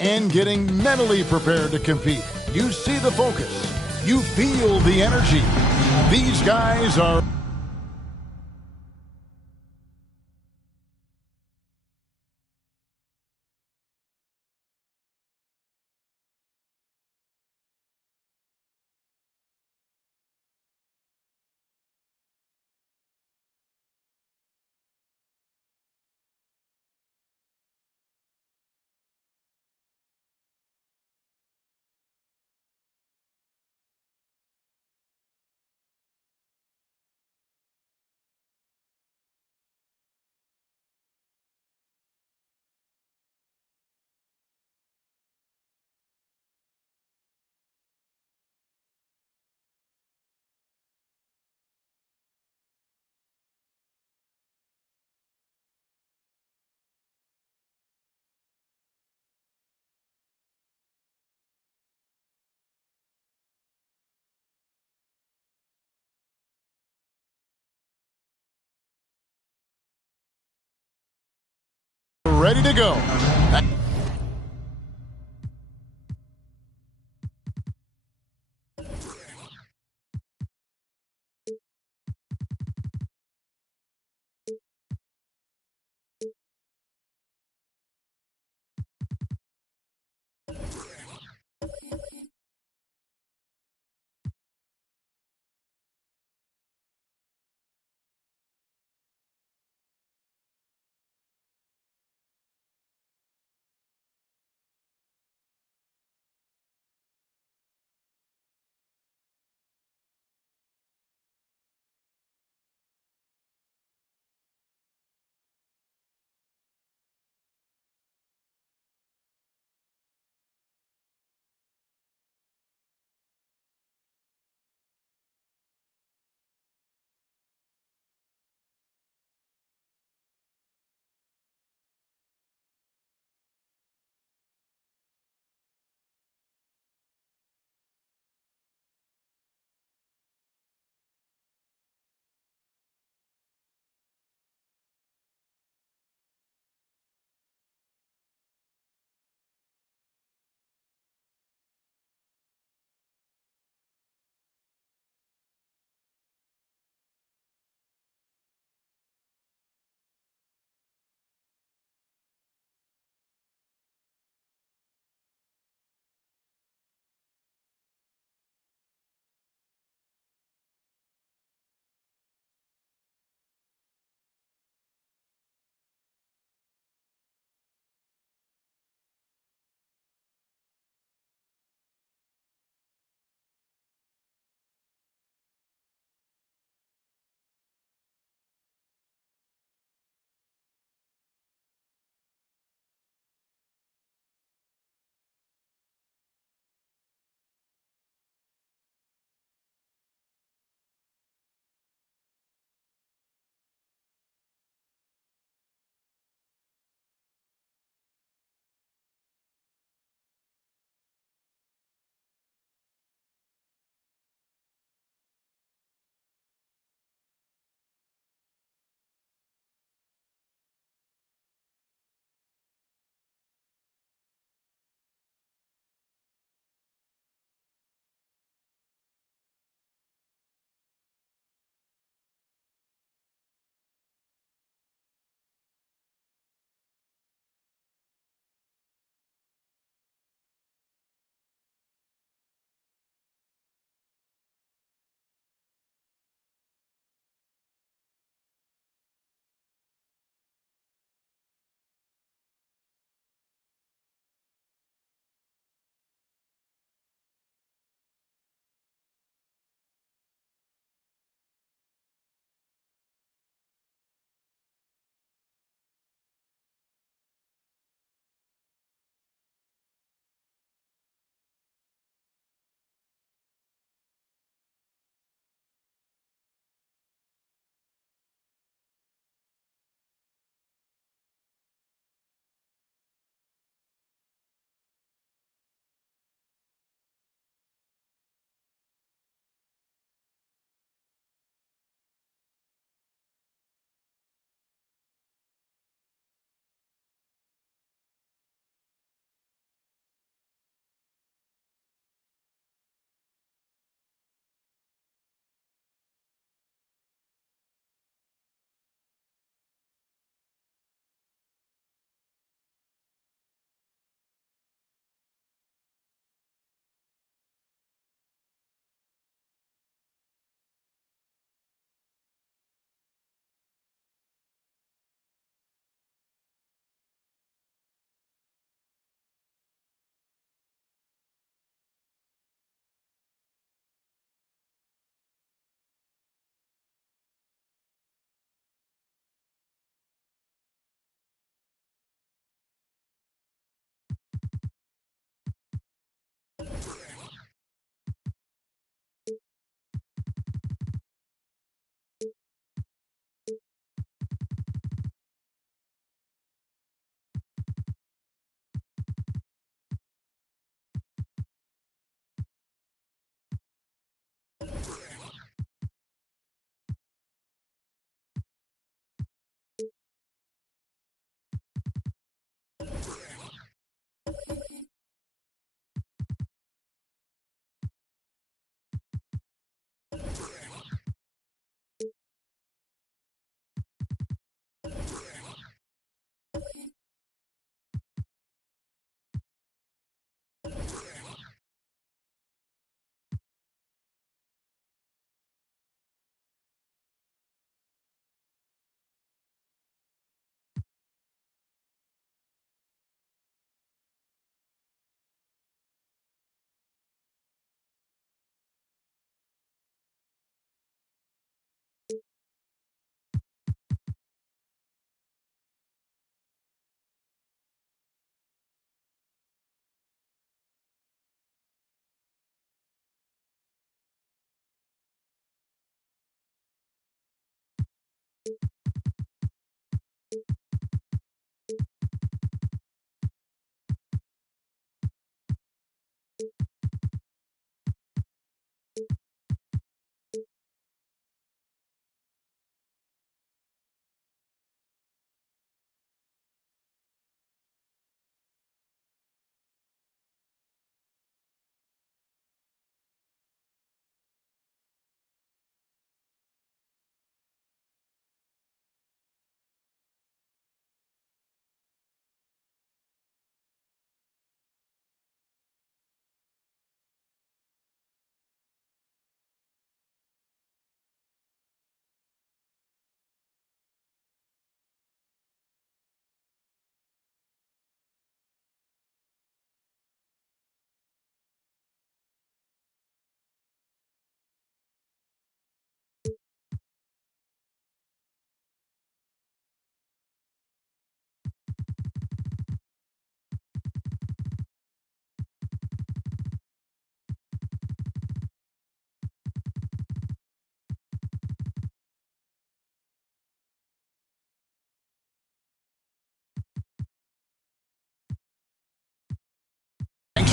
And getting mentally prepared to compete. You see the focus. You feel the energy. These guys are ready to go.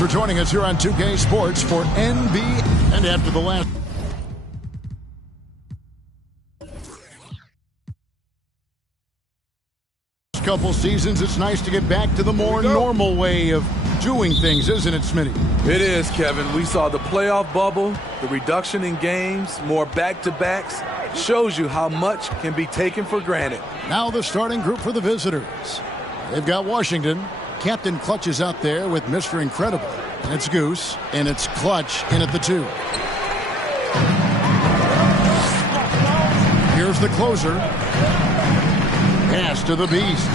for joining us here on 2K Sports for NB. And after the last couple seasons, it's nice to get back to the more normal way of doing things, isn't it, Smitty? It is, Kevin. We saw the playoff bubble, the reduction in games, more back-to-backs. Shows you how much can be taken for granted. Now the starting group for the visitors. They've got Washington. Captain Clutch is out there with Mr. Incredible. And it's Goose, and it's Clutch in at the 2. Here's the closer. Pass to the Beast.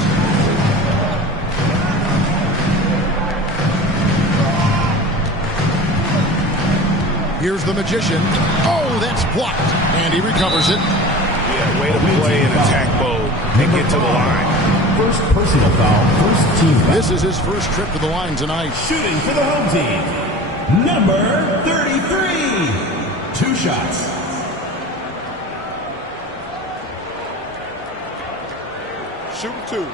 Here's the Magician. Oh, that's blocked. And he recovers it. Yeah, way to play in attack mode and get to the line. First personal foul, first team foul. This is his first trip to the line tonight. Shooting for the home team, number 33. 2 shots. Shooting 2.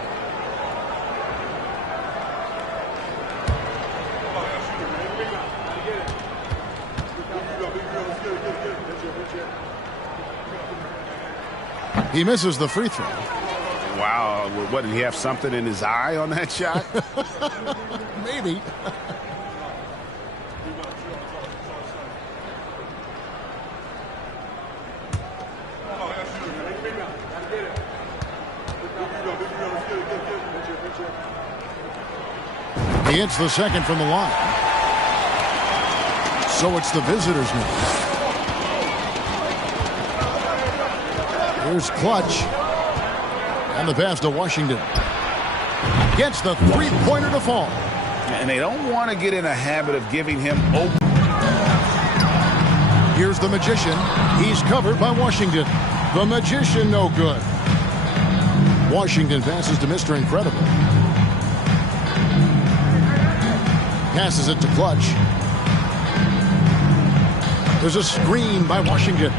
He misses the free throw. Wow, what, did he have something in his eye on that shot? Maybe. He hits the second from the line. So it's the visitors now. Here's Clutch. And the pass to Washington. Gets the three-pointer to fall. And they don't want to get in a habit of giving him open. Here's the Magician. He's covered by Washington. The Magician no good. Washington passes to Mr. Incredible. Passes it to Clutch. There's a screen by Washington.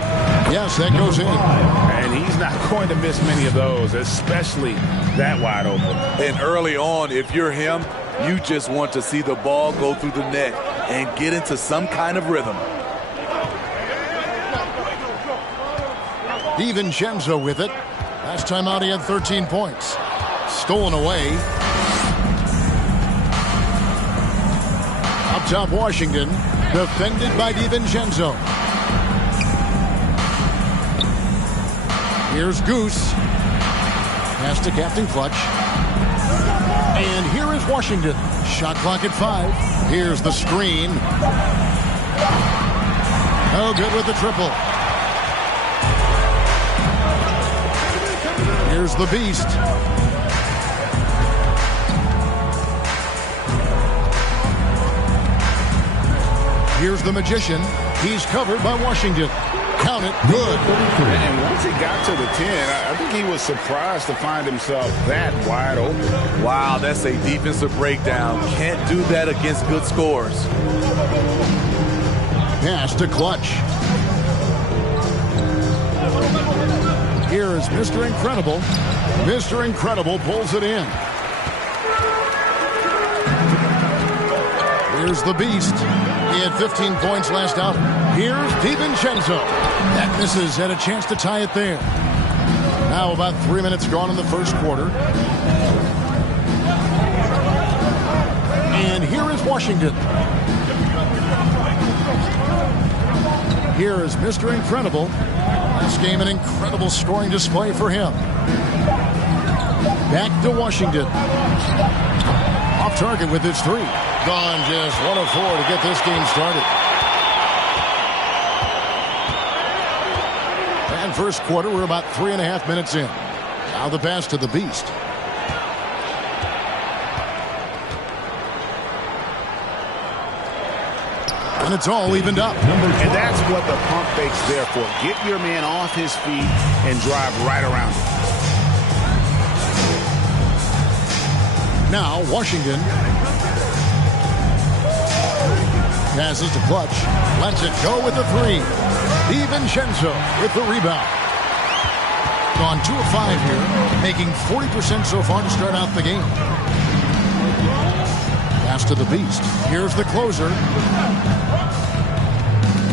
Yes, that goes in. And he's not going to miss many of those, especially that wide open. And early on, if you're him, you just want to see the ball go through the net and get into some kind of rhythm. DiVincenzo with it. Last time out he had 13 points. Stolen away. Up top Washington. Defended by DiVincenzo. Here's Goose. Pass to Captain Clutch. And here is Washington. Shot clock at 5. Here's the screen. No good with the triple. Here's the Beast. Here's the Magician. He's covered by Washington. Count it. Good. And once he got to the 10, I think he was surprised to find himself that wide open. Wow, that's a defensive breakdown. Can't do that against good scores. Pass to Clutch. Here is Mr. Incredible. Mr. Incredible pulls it in. Here's the Beast. He had 15 points last out. Here's DiVincenzo. That misses. Had a chance to tie it there. Now about 3 minutes gone in the first quarter. And here is Washington. Here is Mr. Incredible. Last game, an incredible scoring display for him. Back to Washington. Off target with his 3. Gone just 1 of 4 to get this game started. And first quarter, we're about 3.5 minutes in. Now the pass to the Beast. And it's all evened up. And that's what the pump fake's there for. Get your man off his feet and drive right around him. Now Washington passes to Clutch. Lets it go with the 3. DiVincenzo with the rebound. Gone 2 of 5 here, making 40% so far to start out the game. Pass to the Beast. Here's the closer.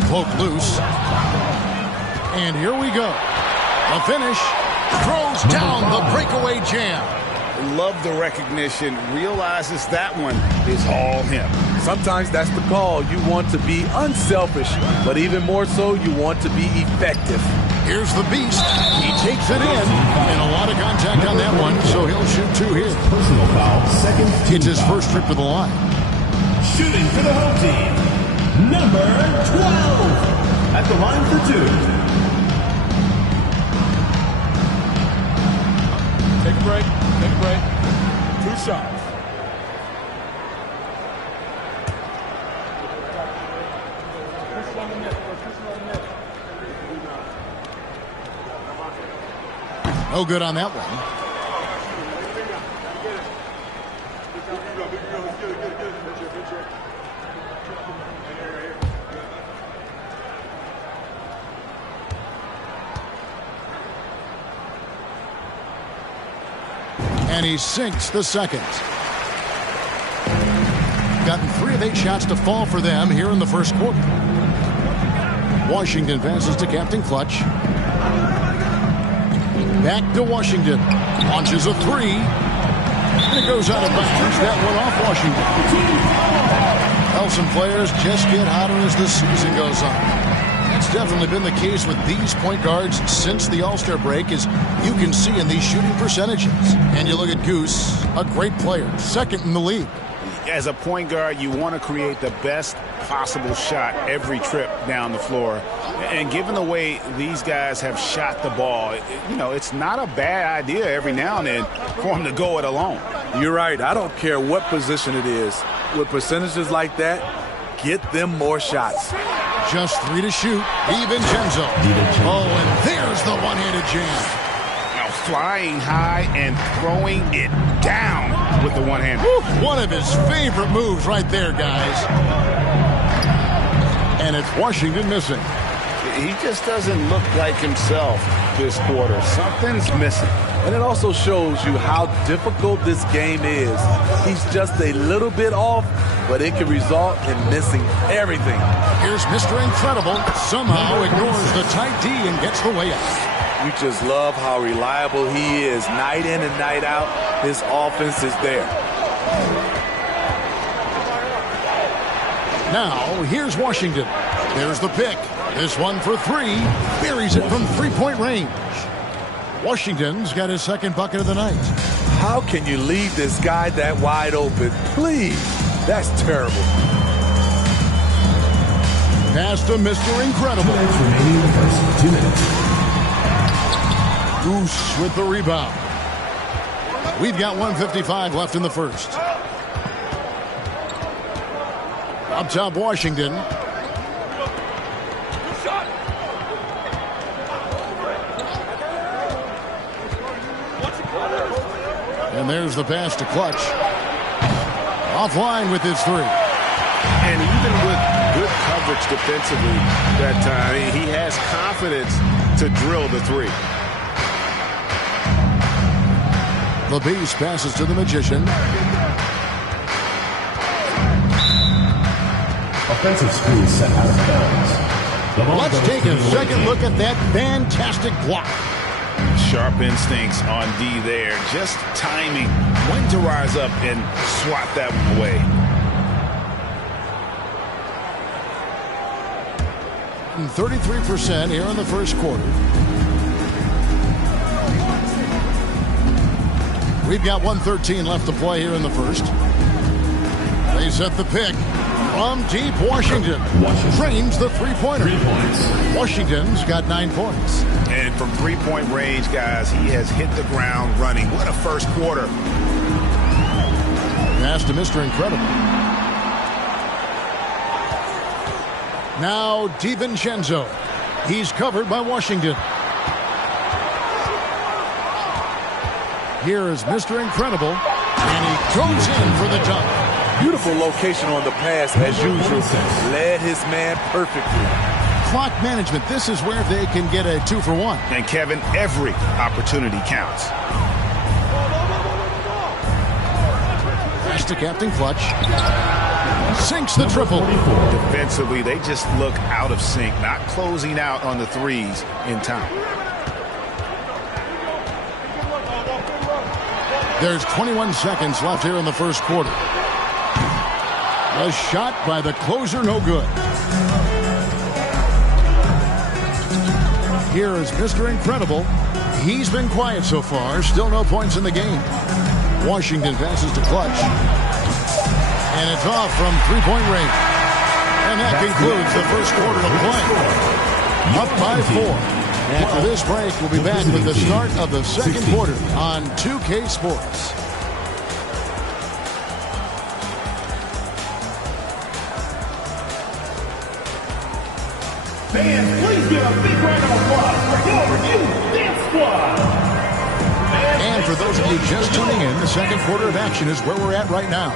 Poke loose. And here we go. The finish. Throws down the breakaway jam. Love the recognition. Realizes that one is all him. Sometimes that's the call. You want to be unselfish, but even more so, you want to be effective. Here's the Beast. He takes it in. And a lot of contact on that one, so he'll shoot two here. Personal foul, second. It's his first trip to the line. Shooting for the home team, number 12. At the line for two. Take a break. Take a break. 2 shots. No good on that one. And he sinks the second. Gotten 3 of 8 shots to fall for them here in the first quarter. Washington passes to Captain Clutch. Back to Washington. Launches a 3. And it goes out of bounds. That one off Washington. Well, some players just get hotter as the season goes on. That's definitely been the case with these point guards since the All-Star break, as you can see in these shooting percentages. And you look at Goose, a great player, second in the league. As a point guard, you want to create the best possible shot every trip down the floor. And given the way these guys have shot the ball, it's not a bad idea every now and then for them to go it alone. You're right. I don't care what position it is. With percentages like that, get them more shots. Just 3 to shoot. DiVincenzo. Oh, and there's the one-handed jam. Now flying high and throwing it down with the one-hand. One of his favorite moves right there, guys. And it's Washington missing. He just doesn't look like himself this quarter. Something's missing. And it also shows you how difficult this game is. He's just a little bit off, but it can result in missing everything. Here's Mr. Incredible. Somehow ignores the tight D and gets the way out. You just love how reliable he is. Night in and night out, his offense is there. Now, here's Washington. There's the pick. This one for 3. Buries it from three-point range. Washington's got his second bucket of the night. How can you leave this guy that wide open? Please. That's terrible. Pass to Mr. Incredible. Remaining in the first 2 minutes. Goose with the rebound. We've got 1:55 left in the first. Up top, Washington. And there's the pass to Clutch. Offline with his 3. And even with good coverage defensively that time, he has confidence to drill the 3. The Beast passes to the Magician. Offensive screen set out of bounds. Let's take a second look at that fantastic block. Sharp instincts on D there. Just timing when to rise up and swat that one away. And 33% here in the first quarter. We've got 1:13 left to play here in the first. They set the pick. From deep, Washington drains the three-pointer. 3 points. Washington's got 9 points. And from three-point range, guys, he has hit the ground running. What a first quarter. Pass to Mr. Incredible. Now DiVincenzo. He's covered by Washington. Here is Mr. Incredible. And he goes in for the dunk. Beautiful location on the pass as usual. Led his man perfectly. Clock management. This is where they can get a 2-for-1. And Kevin, every opportunity counts. Pass Passes to Captain Clutch. Sinks the triple. Defensively, they just look out of sync, not closing out on the threes in time. There's 21 seconds left here in the first quarter. A shot by the closer, no good. Here is Mr. Incredible. He's been quiet so far. Still no points in the game. Washington passes to Clutch. And it's off from three-point range. And that concludes the first quarter of play. Up by 4. After this break, we'll be back with the start of the second quarter on 2K Sports. Fans, please give a big round of applause for your review dance squad. And for those of you just tuning in, the second quarter of action is where we're at right now.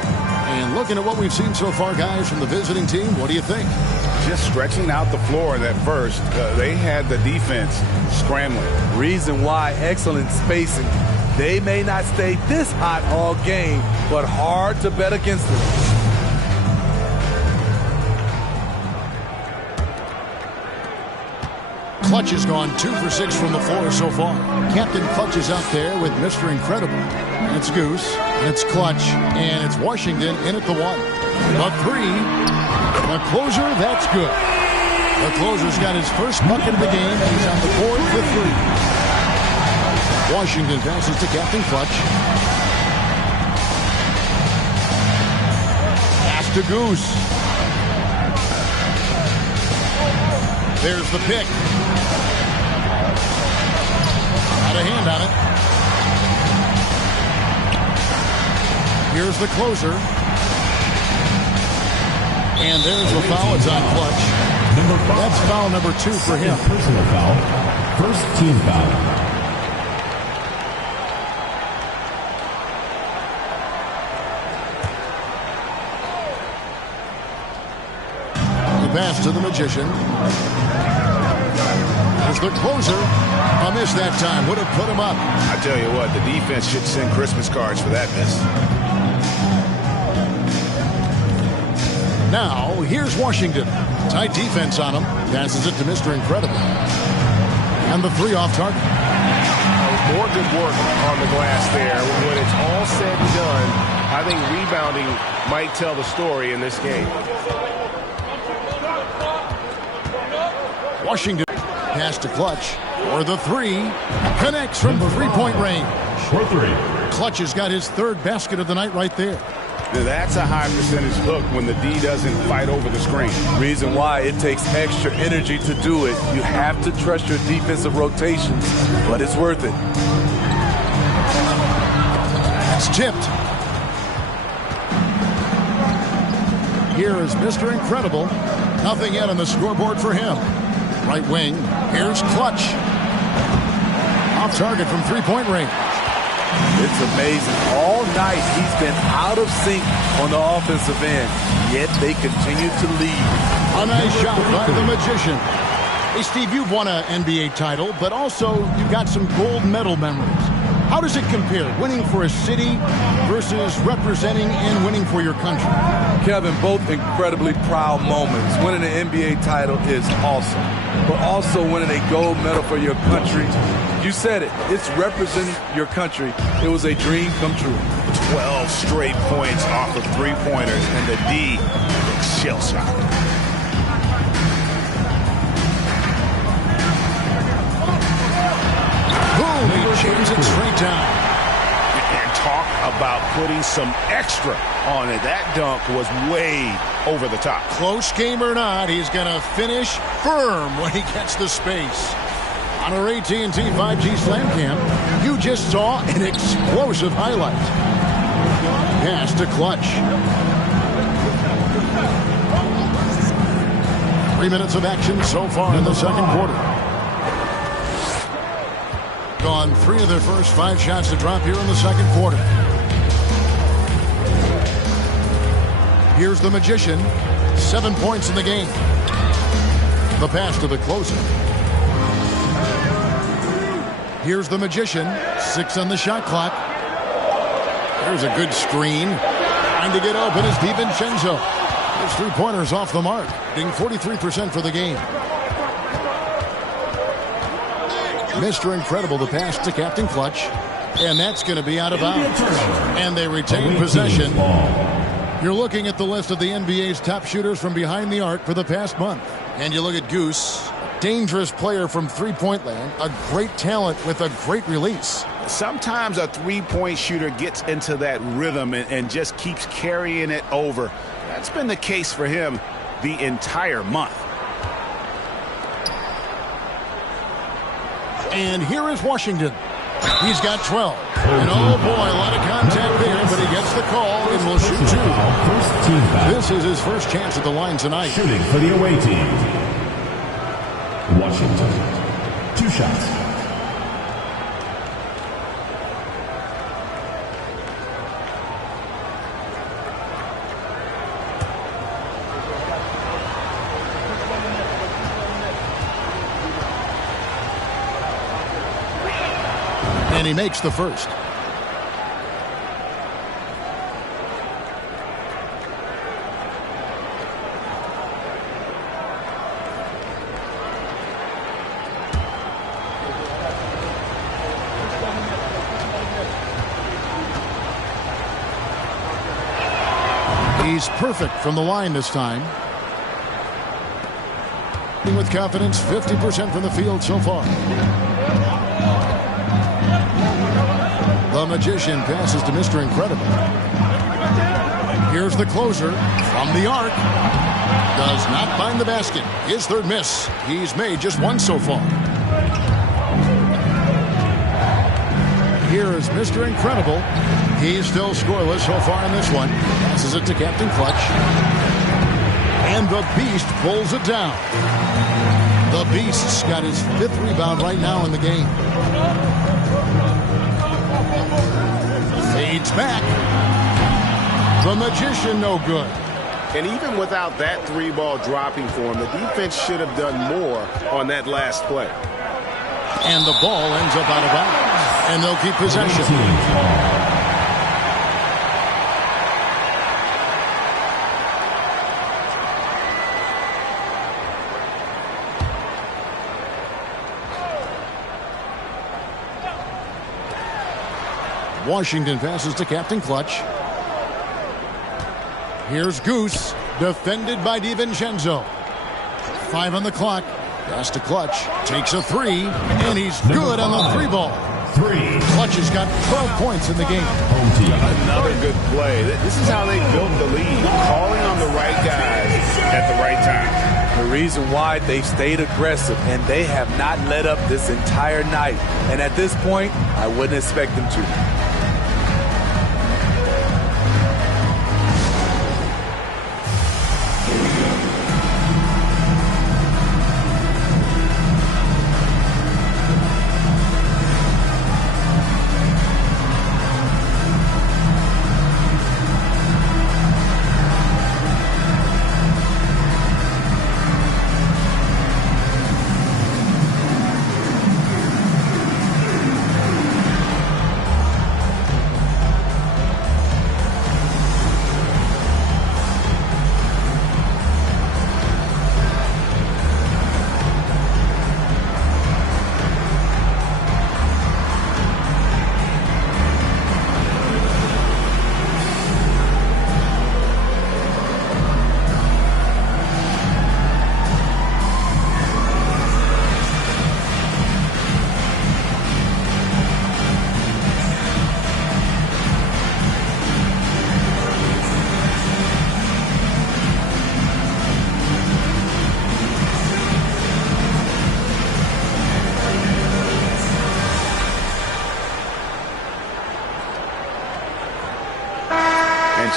And looking at what we've seen so far, guys, from the visiting team, what do you think? Just stretching out the floor in that first. They had the defense scrambling. Reason why, excellent spacing. They may not stay this hot all game, but hard to bet against them. Clutch has gone 2 for 6 from the floor so far. Captain Clutch is out there with Mr. Incredible. And it's Goose, and it's Clutch, and it's Washington in at the 1. The 3. The closer, that's good. The closer's got his first bucket of the game, and he's on the board for 3. Washington passes to Captain Clutch. Pass to Goose. There's the pick. Got a hand on it. Here's the closer. And there's the foul. It's on Clutch. That's foul number 2 for him. Personal foul. First team foul. The pass to the Magician. There's the closer. A miss that time. Would have put him up. I tell you what, the defense should send Christmas cards for that miss. Now, here's Washington. Tight defense on him. Passes it to Mr. Incredible. And the 3 off target. More good work on the glass there. When it's all said and done, I think rebounding might tell the story in this game. Washington pass to Clutch. Or the 3. Connects from three-point range. For 3. Clutch has got his 3rd basket of the night right there. Now, that's a high percentage hook when the D doesn't fight over the screen. Reason why, it takes extra energy to do it. You have to trust your defensive rotations, but it's worth it. It's tipped. Here is Mr. Incredible. Nothing yet on the scoreboard for him. Right wing. Here's Clutch. Off target from three-point range. It's amazing. All night he's been out of sync on the offensive end, yet they continue to lead. A nice shot by the Magician. Hey, Steve, you've won an NBA title, but also you've got some gold medal memories. How does it compare, winning for a city versus representing and winning for your country? Kevin, both incredibly proud moments. Winning an NBA title is awesome, but also winning a gold medal for your country, you said it, it's representing your country. It was a dream come true. 12 straight points off of three-pointers, and the D looks shell-shocked. Boom, he jams it straight down. And talk about putting some extra on it. That dunk was way over the top. Close game or not, he's going to finish firm when he gets the space. On our AT&T 5G Slam Cam, you just saw an explosive highlight. Pass to Clutch. 3 minutes of action so far in the second quarter. Gone 3 of their first 5 shots to drop here in the second quarter. Here's the Magician. 7 points in the game. The pass to the closer. Here's the Magician. 6 on the shot clock. There's a good screen. Trying to get open is DiVincenzo. His three-pointers off the mark, hitting 43% for the game. Mr. Incredible, the pass to Captain Clutch. And that's going to be out of bounds. And they retain possession. You're looking at the list of the NBA's top shooters from behind the arc for the past month. And you look at Goose, dangerous player from three-point land, a great talent with a great release. Sometimes a three-point shooter gets into that rhythm and just keeps carrying it over. That's been the case for him the entire month. And here is Washington. He's got 12. And oh boy, a lot of contact there, but he gets the call and will shoot two. This is his first chance at the line tonight. Shooting for the away team. Washington. 2 shots. And he makes the first. He's perfect from the line this time. With confidence, 50% from the field so far. The Magician passes to Mr. Incredible. Here's the closer from the arc. Does not find the basket. His third miss. He's made just one so far. Here is Mr. Incredible. He's still scoreless so far in this one. Passes it to Captain Clutch. And the Beast pulls it down. The Beast's got his 5th rebound right now in the game. Fades back. The Magician no good. And even without that 3-ball dropping for him, the defense should have done more on that last play. And the ball ends up out of bounds. And they'll keep possession. Washington passes to Captain Clutch. Here's Goose, defended by DiVincenzo. 5 on the clock. Pass to Clutch. Takes a 3, and he's good on the 3-ball. Clutch has got 12 points in the game. Another good play. This is how they built the lead, calling on the right guys at the right time. The reason why they stayed aggressive, and they have not let up this entire night. And at this point, I wouldn't expect them to.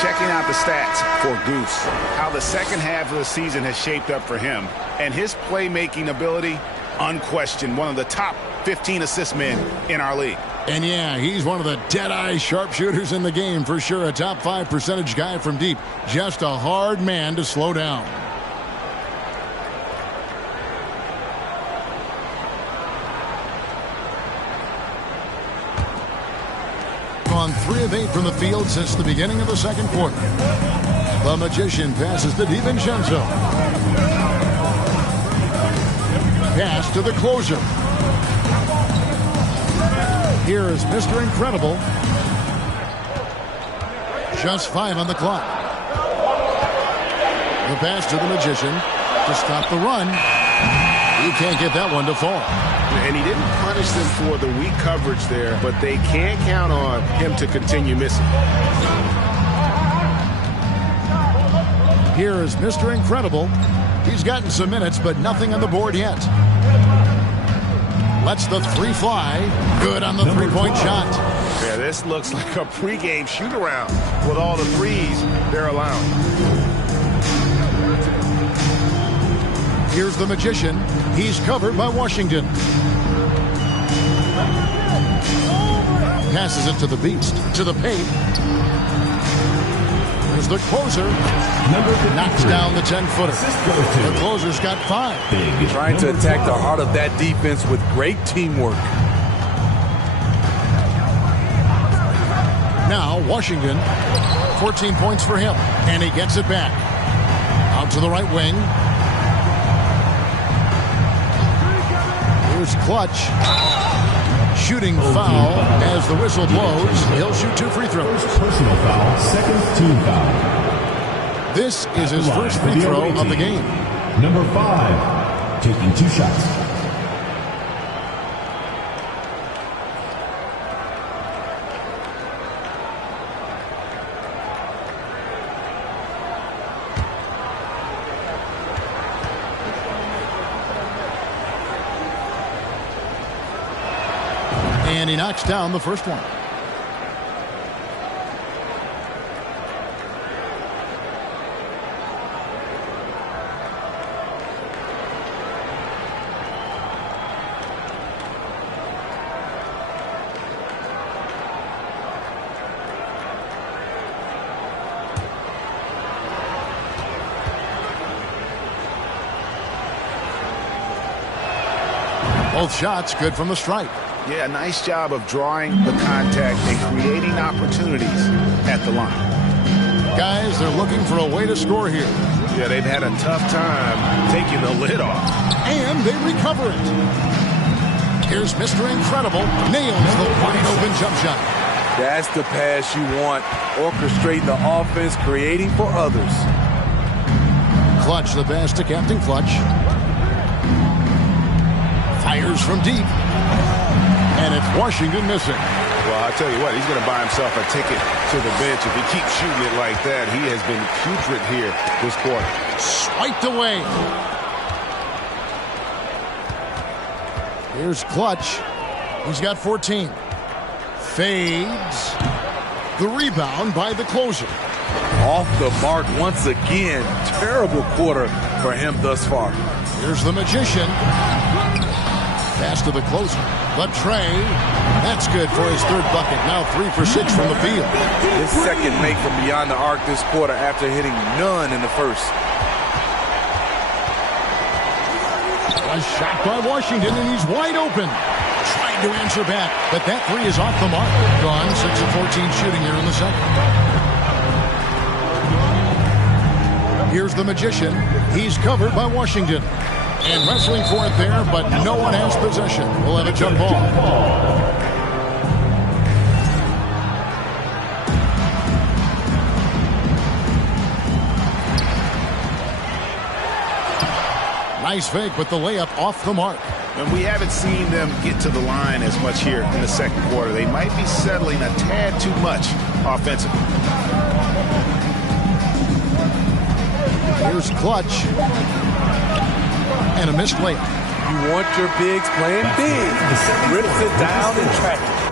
Checking out the stats for Goose, how the second half of the season has shaped up for him. And his playmaking ability, unquestioned, one of the top 15 assist men in our league. And yeah, he's one of the dead-eye sharpshooters in the game for sure. A top 5 percentage guy from deep. Just a hard man to slow down. gone 3 of 8 from the field since the beginning of the second quarter. The Magician passes to DiVincenzo. Pass to the closer. Here is Mr. Incredible. Just 5 on the clock. The pass to the Magician to stop the run. He can't get that one to fall. And he didn't punish them for the weak coverage there, but they can't count on him to continue missing. Here is Mr. Incredible. He's gotten some minutes, but nothing on the board yet. Lets the 3 fly. Good on the 3-point shot. Yeah, this looks like a pregame shoot-around with all the threes they're allowing. Here's the Magician. He's covered by Washington. Passes it to the Beast. To the paint. There's the closer. Knocks down the 10-footer. The closer's got 5. Trying to attack the heart of that defense with great teamwork. Now Washington, 14 points for him, and he gets it back. Out to the right wing. Here's Clutch. Shooting foul as the whistle blows. He'll shoot 2 free throws. Personal foul, second team foul. This is his first free throw of the game. Number 5, taking 2 shots. And he knocks down the first one. Both shots good from the stripe. Yeah, nice job of drawing the contact and creating opportunities at the line. Guys, they're looking for a way to score here. Yeah, they've had a tough time taking the lid off. And they recover it. Here's Mr. Incredible. Nails the wide open jump shot. That's the pass you want. Orchestrating the offense, creating for others. Clutch the pass to Captain Clutch. Fires from deep. And it's Washington missing. Well, I tell you what, he's going to buy himself a ticket to the bench. If he keeps shooting it like that, he has been putrid here this quarter. Swiped away. Here's Clutch. He's got 14. Fades. The rebound by the closer. Off the mark once again. Terrible quarter for him thus far. Here's the Magician. Pass to the closer. The tray. That's good for his 3rd bucket. Now 3 for 6 from the field. His second make from beyond the arc this quarter after hitting none in the first. A shot by Washington, and he's wide open. Trying to answer back, but that 3 is off the mark. Gone 6 of 14 shooting here in the second. Here's the Magician. He's covered by Washington. And wrestling for it there, but no one has possession. We'll have a jump ball. Nice fake, but the layup off the mark. And we haven't seen them get to the line as much here in the second quarter. They might be settling a tad too much offensively. Here's Clutch. And a missed layup. You want your bigs playing big. Rips it down and tracks it.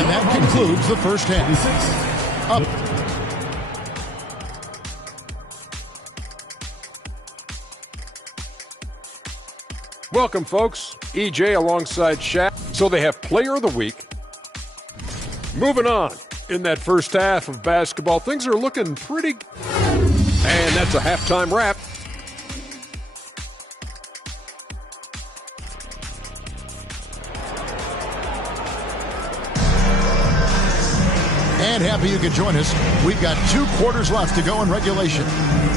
And that concludes the first half. Up. Welcome, folks. EJ alongside Shaq. So they have Player of the Week. Moving on. In that first half of basketball, things are looking pretty. And that's a halftime wrap. And happy you could join us. We've got 2 quarters left to go in regulation.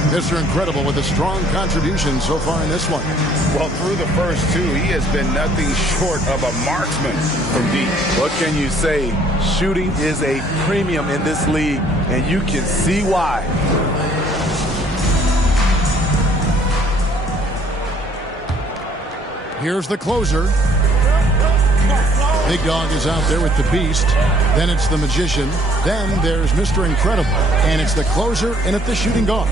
Mr. Incredible with a strong contribution so far in this one. Well, through the first 2, he has been nothing short of a marksman from deep. What can you say? Shooting is a premium in this league, and you can see why. Here's the closer. Big Dog is out there with the Beast. Then it's the Magician. Then there's Mr. Incredible. And it's the closer and at the shooting guard.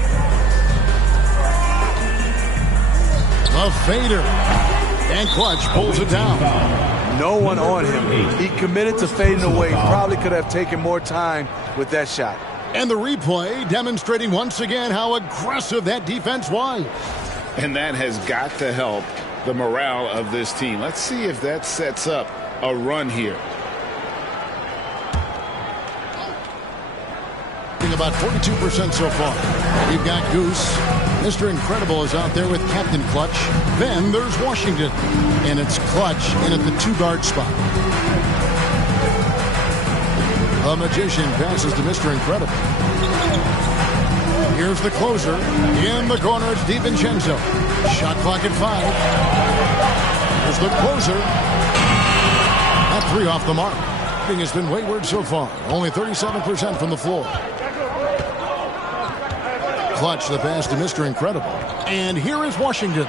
The fader. And Clutch pulls it down. No one on him. He committed to fading away. Probably could have taken more time with that shot. And the replay demonstrating once again how aggressive that defense was. And that has got to help the morale of this team. Let's see if that sets up a run here. About 42% so far. We've got Goose. Mr. Incredible is out there with Captain Clutch. Then there's Washington. And it's Clutch in at the 2-guard spot. The Magician passes to Mr. Incredible. Here's the closer. In the corner, it's DiVincenzo. Shot clock at 5. Here's the closer. That 3 off the mark. Shooting has been wayward so far. Only 37% from the floor. Clutch the pass to Mr. Incredible. And here is Washington.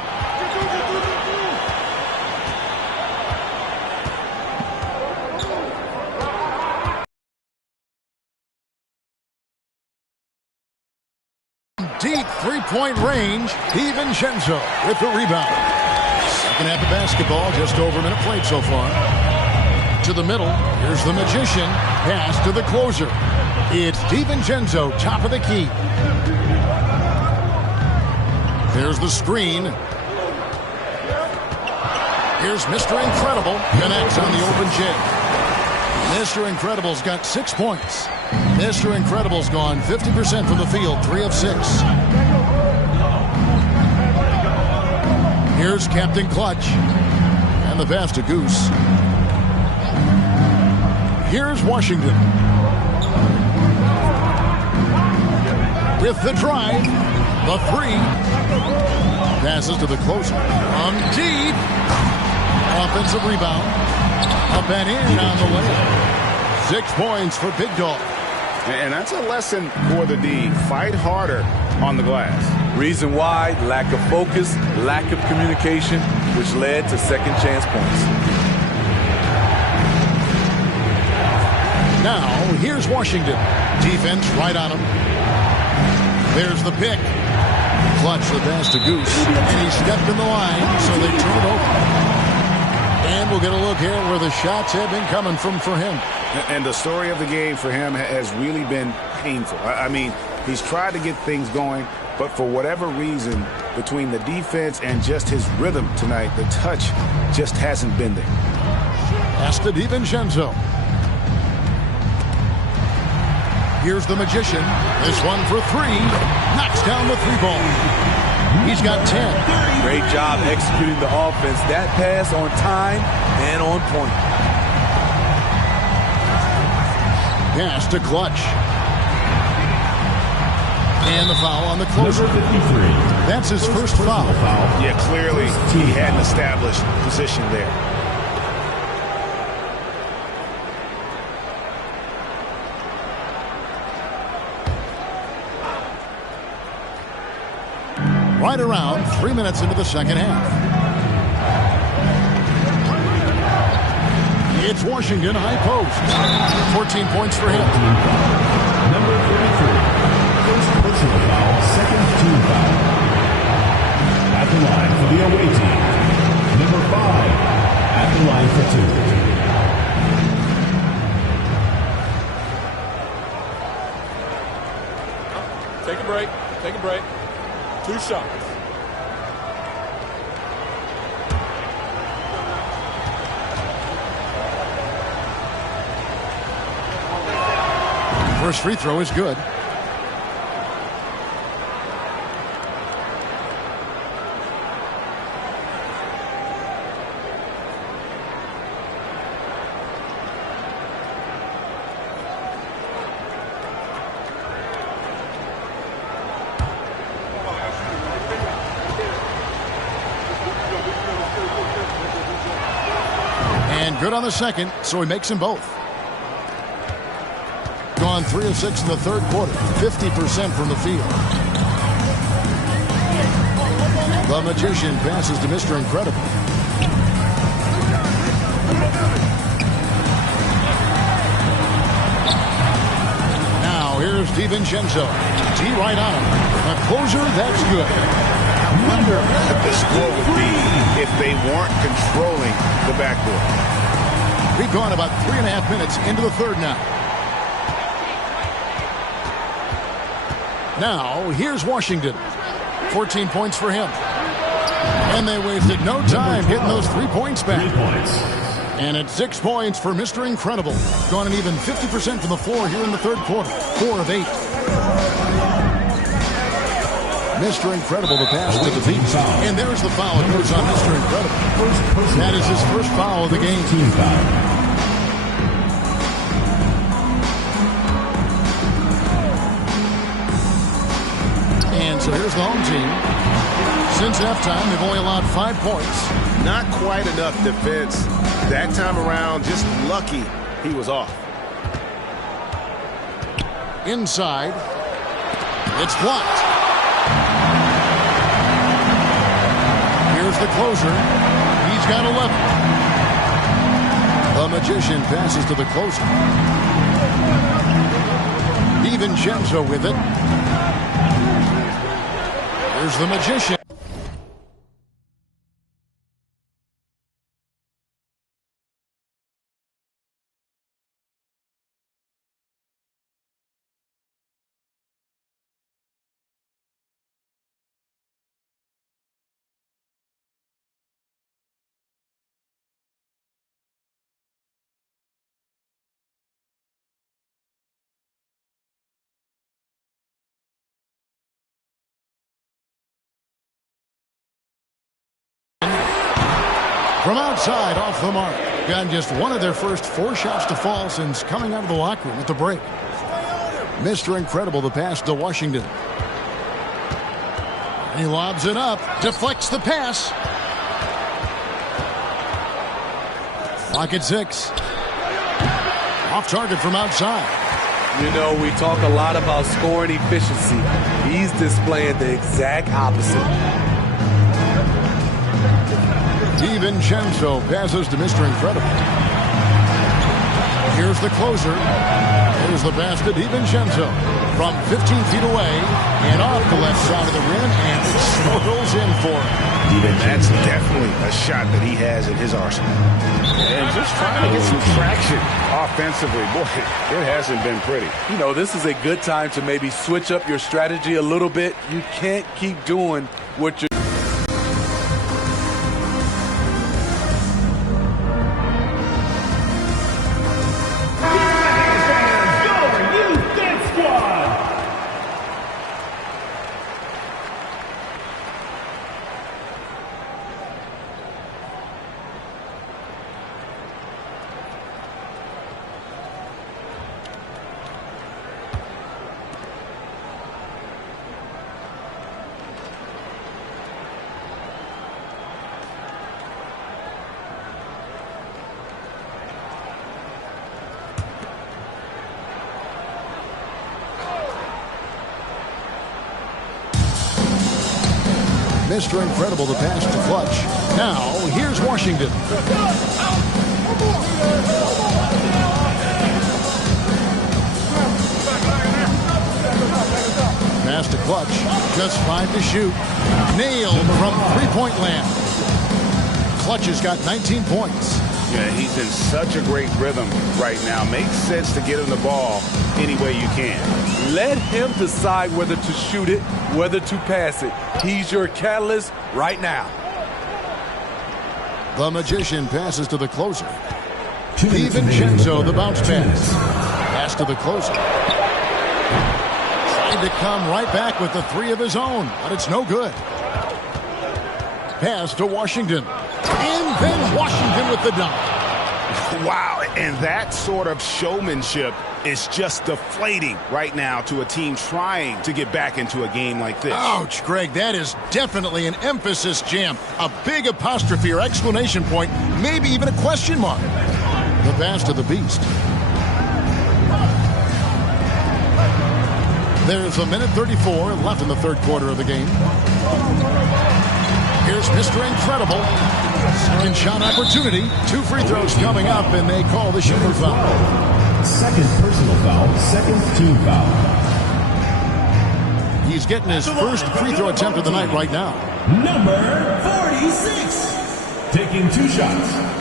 Deep 3-point range. DiVincenzo with the rebound. Second half of basketball, just over a minute played so far. To the middle, here's the Magician. Pass to the closer. It's DiVincenzo, top of the key. There's the screen. Here's Mr. Incredible. Connects on the open J. Mr. Incredible's got 6 points. Mr. Incredible's gone 50% from the field, 3 of 6. Here's Captain Clutch. And the pass to Goose. Here's Washington. With the drive. The 3. Passes to the closer. From deep. Offensive rebound. Up and in on the way. 6 points for Big Dog. And that's a lesson for the D. Fight harder on the glass. Reason why, lack of focus, lack of communication, which led to second chance points. Now, here's Washington. Defense right on him. There's the pick. Clutch the pass to Goose. And he stepped in the line, so they turn it over. And we'll get a look here where the shots have been coming from for him. And the story of the game for him has really been painful. I mean, he's tried to get things going, but for whatever reason, between the defense and just his rhythm tonight, the touch just hasn't been there. Pass to DiVincenzo. Here's the Magician. This one for 3. Knocks down the 3-ball. He's got 10. Great job executing the offense. That pass on time and on point. Pass to Clutch. And the foul on the closer. Number 53. That's his first foul. Yeah, clearly he had an established position there. Right around 3 minutes into the second half. It's Washington high post. 14 points for him. Number 33. First personal foul, second team foul. At the line for the away team. Number 5. At the line for 2. break. Take a break. 2 shots. First free throw is good. And good on the second, so he makes them both. Gone 3 of 6 in the third quarter, 50% from the field. The Magician passes to Mr. Incredible. Now here's DiVincenzo. D right on him. A closer, that's good. I wonder what the score would be if they weren't controlling the backboard. We've gone about 3.5 minutes into the third now. Now, here's Washington. 14 points for him. And they wasted no time getting those 3 points back. 3 points. And it's 6 points for Mr. Incredible. Gone an even 50% from the floor here in the third quarter. 4 of 8. Mr. Incredible, the pass to the feet. And there's the foul. It goes on Mr. Incredible. That is his first foul of the game. Team foul. So here's the home team. Since halftime, they've only allowed 5 points. Not quite enough defense. That time around, just lucky he was off. Inside. It's blocked. Here's the closer. He's got 11. The Magician passes to the closer. DiVincenzo with it. Here's the Magician. From outside, off the mark. Got just one of their first 4 shots to fall since coming out of the locker room at the break. Mr. Incredible, the pass to Washington. He lobs it up, deflects the pass. Clock at 6. Off target from outside. You know, we talk a lot about scoring efficiency. He's displaying the exact opposite. DiVincenzo passes to Mr. Incredible. Here's the closer. Here's the pass to DiVincenzo from 15 feet away and off the left side of the rim, and it swirls in for him. That's definitely a shot that he has in his arsenal. And just trying to get some traction offensively. Boy, it hasn't been pretty. You know, this is a good time to maybe switch up your strategy a little bit. You can't keep doing what you're Mr. Incredible, the pass to Clutch. Now, here's Washington. Pass to Clutch. Just 5 to shoot. Nailed from three-point land. Clutch has got 19 points. Yeah, he's in such a great rhythm right now. Makes sense to get him the ball any way you can. Let him decide whether to shoot it, whether to pass it. He's your catalyst right now. The Magician passes to the closer. DiVincenzo, the bounce pass. Pass to the closer. Trying to come right back with the three of his own, but it's no good. Pass to Washington. And then Washington with the dunk. Wow, and that sort of showmanship is just deflating right now to a team trying to get back into a game like this. Ouch, Greg, that is definitely an emphasis jam. A big apostrophe or exclamation point, maybe even a question mark. The pass to the Beast. There's a minute 34 left in the third quarter of the game. Here's Mr. Incredible. Second shot opportunity. 2 free throws coming up, and they call the shooting foul. Second personal foul, second team foul. He's getting his first free throw attempt of the night right now. Number 46, taking 2 shots.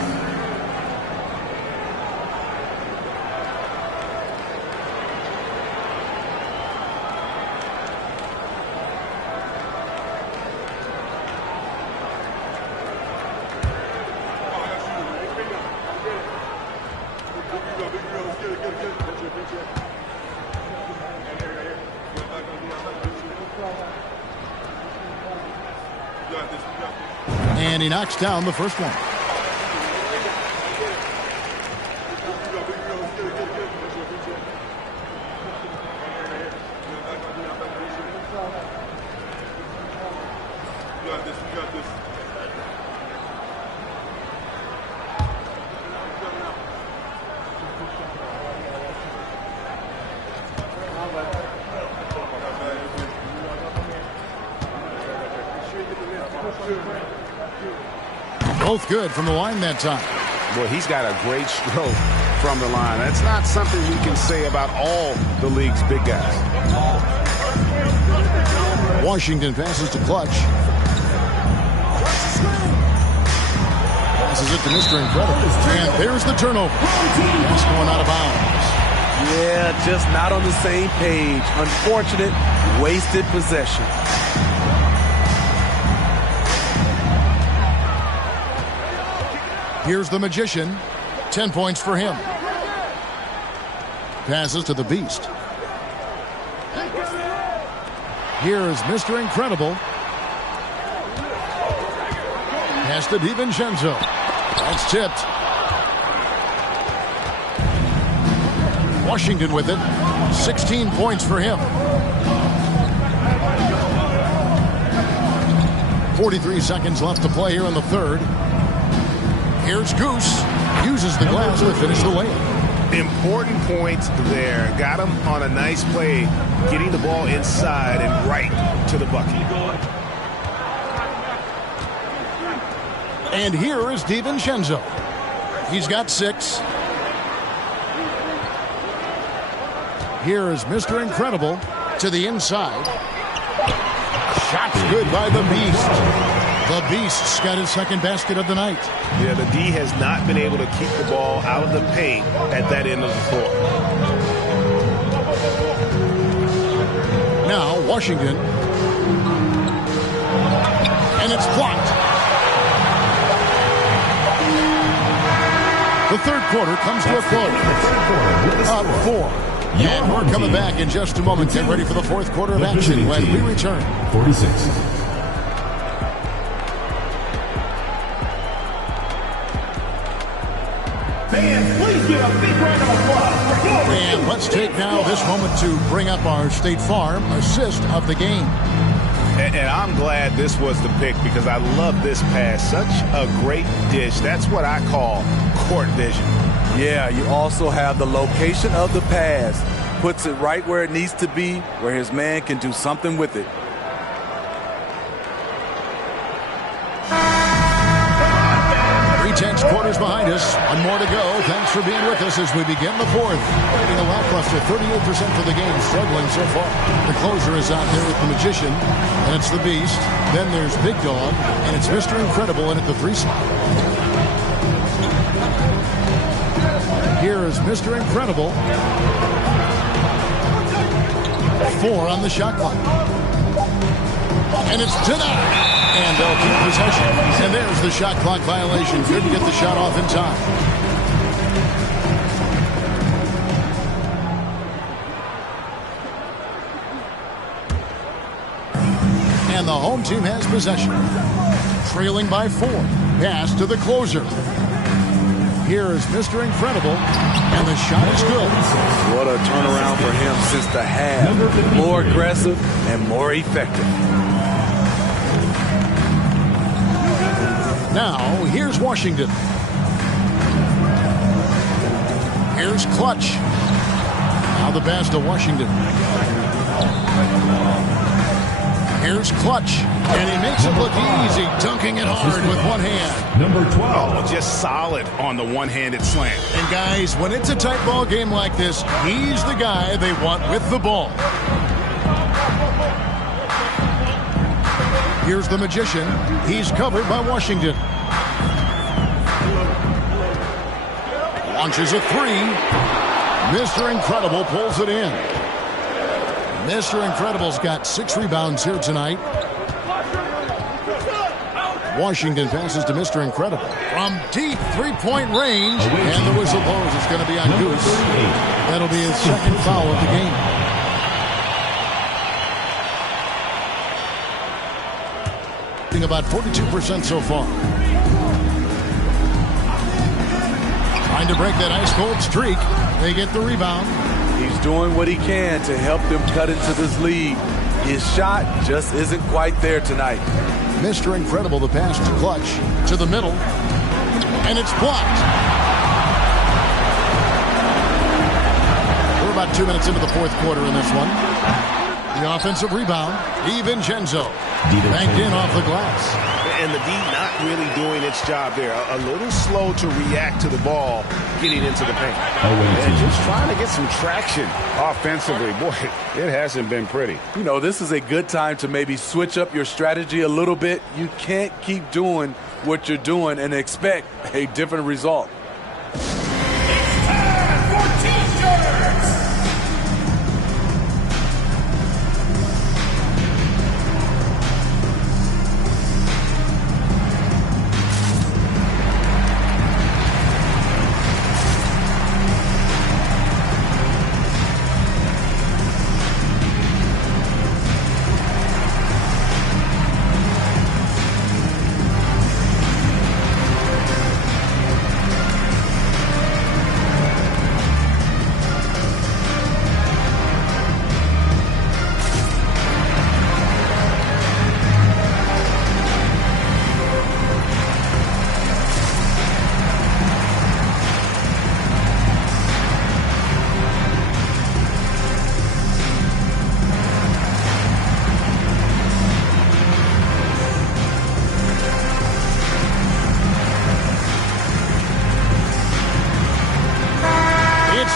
And he knocks down the first one. Both good from the line that time. Boy, he's got a great stroke from the line. That's not something we can say about all the league's big guys. Washington passes to Clutch. Passes it to Mr. Incredible. And there's the turnover. Pass going out of bounds. Yeah, just not on the same page. Unfortunate, wasted possession. Here's the Magician. 10 points for him. Passes to the Beast. Here is Mr. Incredible. Pass to DiVincenzo. That's tipped. Washington with it. 16 points for him. 43 seconds left to play here in the third. Here's Goose. Uses the glass to finish the layup. Important points there. Got him on a nice play, getting the ball inside and right to the bucket. And here is DiVincenzo. He's got 6. Here is Mr. Incredible to the inside. Shot's good by the Beast. The Beast's got his second basket of the night. Yeah, the D has not been able to keep the ball out of the paint at that end of the floor. Now, Washington. And it's blocked. The third quarter comes to a close. Up 4. And we're coming back in just a moment. Get ready for the fourth quarter of action when we return. 46. Please give a big round of applause for your... And let's take now this moment to bring up our State Farm assist of the game. And I'm glad this was the pick because I love this pass. Such a great dish. That's what I call court vision. Yeah, you also have the location of the pass. Puts it right where it needs to be, where his man can do something with it. Quarters behind us. One more to go. Thanks for being with us as we begin the fourth. Getting a lackluster 38% for the game. Struggling so far. The closer is out there with the Magician. And it's the Beast. Then there's Big Dog. And it's Mr. Incredible in at the 3 spot. Here's Mr. Incredible. 4 on the shot clock. And it's denied. And they'll keep possession. And there's the shot clock violation. Couldn't get the shot off in time. And the home team has possession. Trailing by 4. Pass to the closer. Here is Mr. Incredible, and the shot is good. What a turnaround for him since the half. More aggressive and more effective. Now, here's Washington. Here's Clutch. Now the pass to Washington. Here's Clutch, and he makes it look easy, dunking it hard with one hand. Number 12. Oh, just solid on the one-handed slam. And guys, when it's a tight ball game like this, he's the guy they want with the ball. Here's the Magician. He's covered by Washington. Launches a 3. Mr. Incredible pulls it in. Mr. Incredible's got 6 rebounds here tonight. Washington passes to Mr. Incredible from deep three-point range. And the whistle blows. It's going to be on Goose. That'll be his second foul of the game. About 42% so far. Trying to break that ice-cold streak. They get the rebound. He's doing what he can to help them cut into this lead. His shot just isn't quite there tonight. Mr. Incredible, the pass to Clutch. To the middle. And it's blocked. We're about 2 minutes into the fourth quarter in this one. The offensive rebound. DiVincenzo. Banked in off the glass. And the D not really doing its job there. A little slow to react to the ball getting into the paint. And just trying to get some traction offensively. Boy, it hasn't been pretty. You know, this is a good time to maybe switch up your strategy a little bit. You can't keep doing what you're doing and expect a different result. It's time for T-shirts!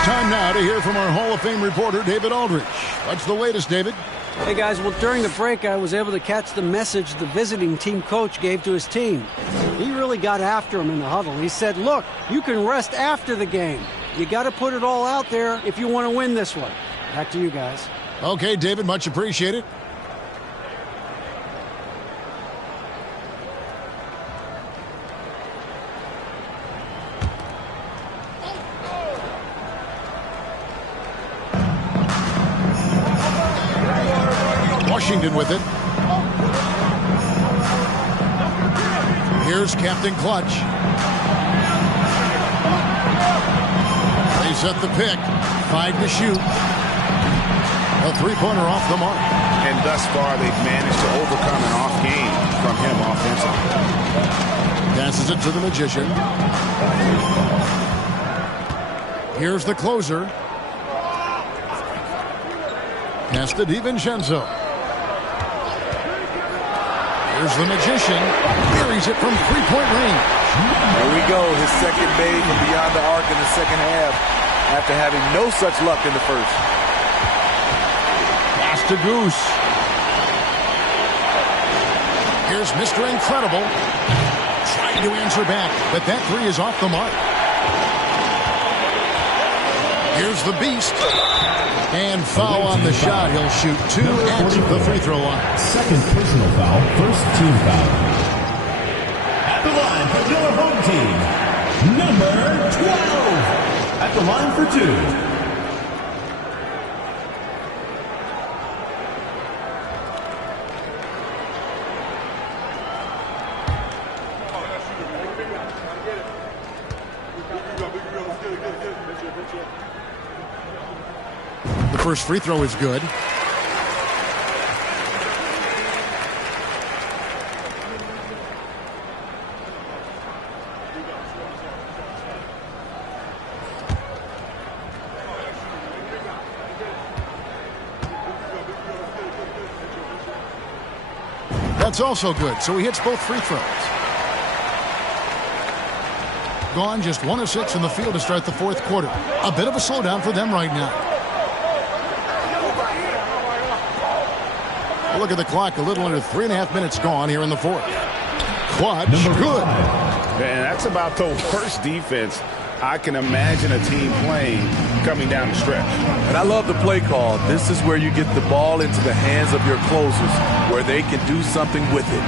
Time now to hear from our Hall of Fame reporter, David Aldridge. What's the latest, David? Hey, guys. Well, during the break, I was able to catch the message the visiting team coach gave to his team. He really got after him in the huddle. He said, look, you can rest after the game. You got to put it all out there if you want to win this one. Back to you guys. Okay, David, much appreciated. Washington with it. Here's Captain Clutch. They set the pick. 5 to shoot. A three-pointer off the mark. And thus far, they've managed to overcome an off game from him offensively. Passes it to the Magician. Here's the closer. Pass to DiVincenzo. Here's the Magician. Buries it from three-point range. There we go. His second made from beyond the arc in the second half after having no such luck in the first. Pass to Goose. Here's Mr. Incredible. Trying to answer back, but that three is off the mark. Here's the beast. And foul on the shot. He'll shoot 2 at the free throw line. Second personal foul, first team foul. At the line for your home team, number 12. At the line for 2. The first free throw is good. That's also good, so he hits both free throws. Gone just 1 of 6 in the field to start the fourth quarter. A bit of a slowdown for them right now. Look at the clock, a little under 3.5 minutes gone here in the fourth. Clutch, good. And that's about the worst defense I can imagine a team playing coming down the stretch. And I love the play call. This is where you get the ball into the hands of your closers, where they can do something with it.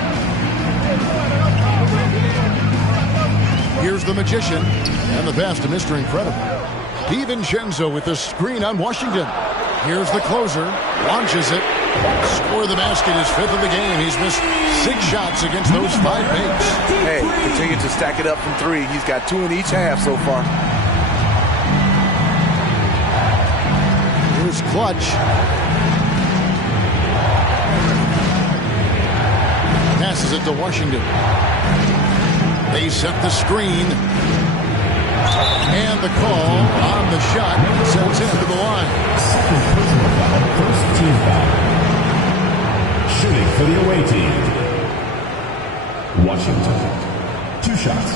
Here's the magician, and the pass to Mr. Incredible. DiVincenzo with the screen on Washington. Here's the closer, launches it. Score the basket, his 5th of the game. He's missed 6 shots against those 5 makes. Hey, continue to stack it up from 3. He's got 2 in each half so far. Here's Clutch. Passes it to Washington. They set the screen. And the call on the shot sends him to the line. Second personal foul, first team foul. Shooting for the away team, Washington. 2 shots.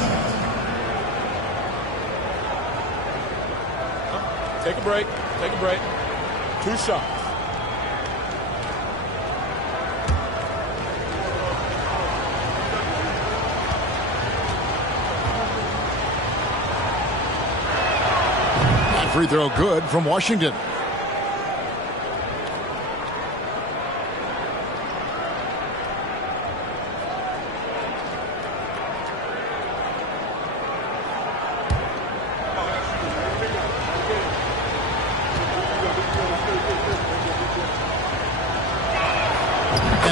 Take a break. Take a break. 2 shots. That free throw good from Washington.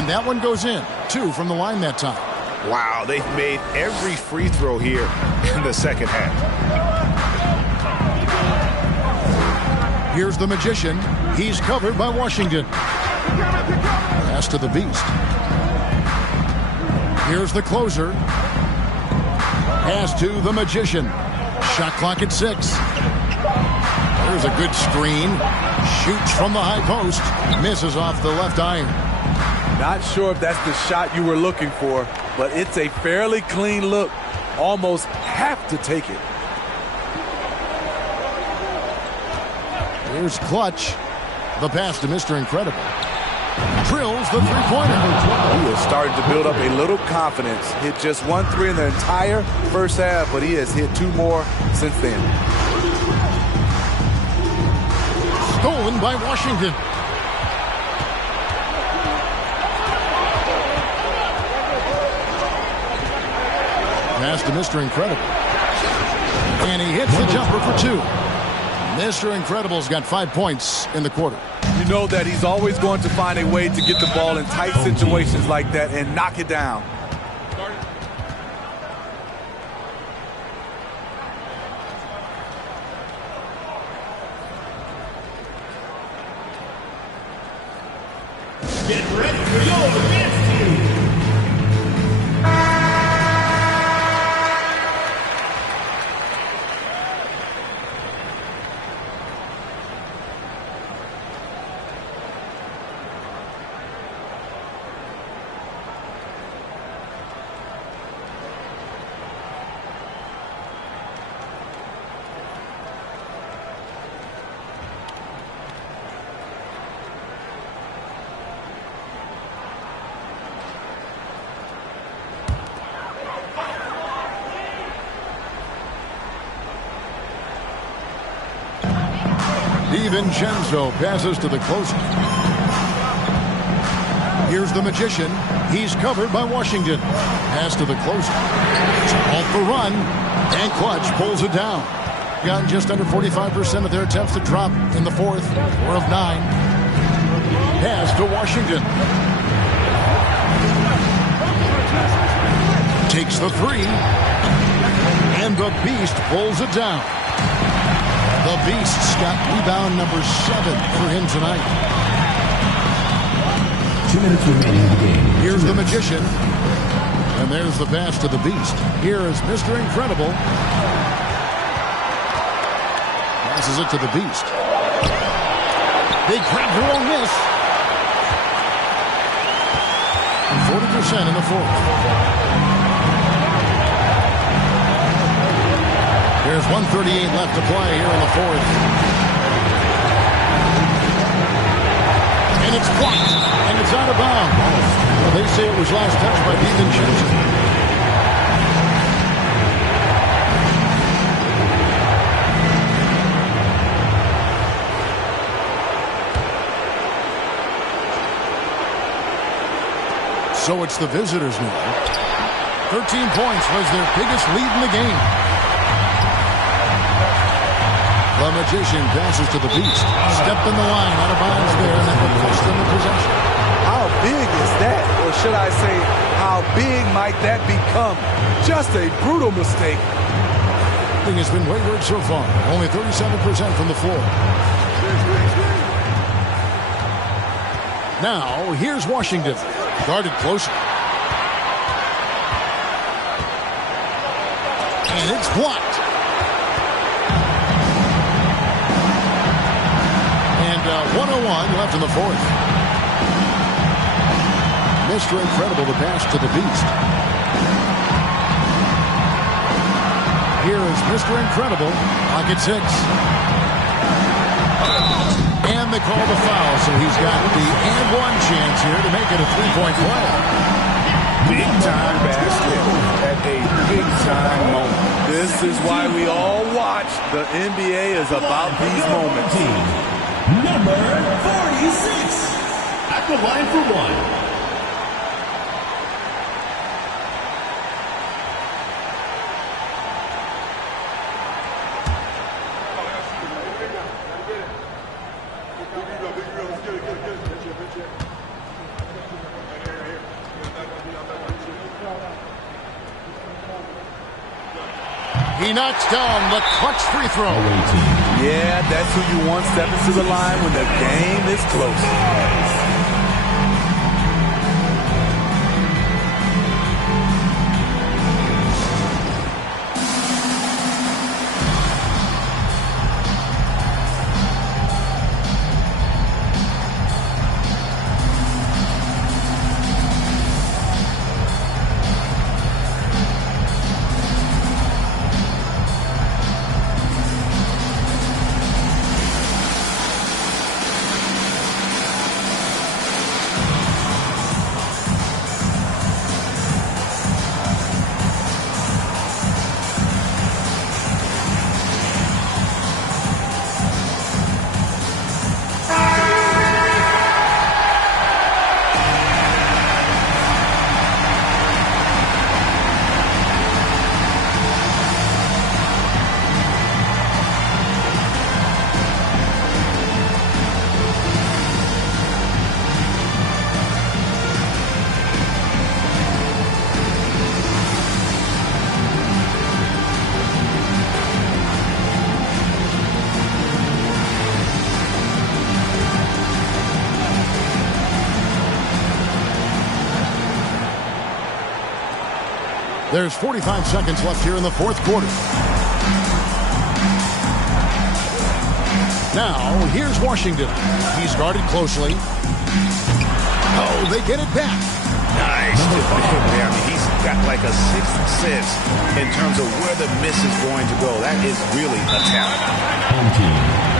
That one goes in. 2 from the line that time. Wow, they've made every free throw here in the second half. Here's the magician. He's covered by Washington. Pass to the beast. Here's the closer. Pass to the magician. Shot clock at 6. There's a good screen. Shoots from the high post. Misses off the left iron. Not sure if that's the shot you were looking for, but it's a fairly clean look. Almost have to take it. Here's Clutch. The pass to Mr. Incredible. Drills the three-pointer. He is starting to build up a little confidence. Hit just 1 3 in the entire first half, but he has hit 2 more since then. Stolen by Washington. Pass to Mr. Incredible. And he hits the jumper for 2. Mr. Incredible's got 5 points in the quarter. You know that he's always going to find a way to get the ball in tight situations like that and knock it down. Get ready for your dance team. DiVincenzo passes to the closer. Here's the Magician. He's covered by Washington. Pass to the closer. It's off the run. And Clutch pulls it down. Gotten just under 45% of their attempts to drop in the fourth. 4 of 9. Pass to Washington. Takes the 3. And the Beast pulls it down. The Beast's got rebound number 7 for him tonight. 2 minutes remaining in the game. Here's the Magician. And there's the pass to the Beast. Here is Mr. Incredible. Passes it to the Beast. Big grab for a miss. 40% in the fourth. There's 1:38 left to play here in the fourth. And it's blocked. And it's out of bounds. Well, they say it was last touched by DiVincenzo. So it's the visitors now. 13 points was their biggest lead in the game. The Magician passes to the Beast. Stepped in the line, out of bounds there, and that will cost them the possession. How big is that? Or should I say, how big might that become? Just a brutal mistake. Thing has been wayward so far. Only 37% from the floor. Now, here's Washington. Guarded closer. And it's blocked. And 1:01 left in the fourth. Mr. Incredible, the pass to the Beast. Here is Mr. Incredible, pocket 6. And they call the foul, so he's got the and one chance here to make it a 3-point play. Big-time basket at a big-time moment. This is why we all watch. The NBA is about these moments. Number 46 at the line for one. He knocks down the clutch free throw. Yeah, that's who you want stepping to the line when the game is close. There's 45 seconds left here in the fourth quarter. Now, here's Washington. He's guarded closely. Oh, they get it back. Nice defending there. I mean, he's got like a sixth sense in terms of where the miss is going to go. That is really a talent. Home team.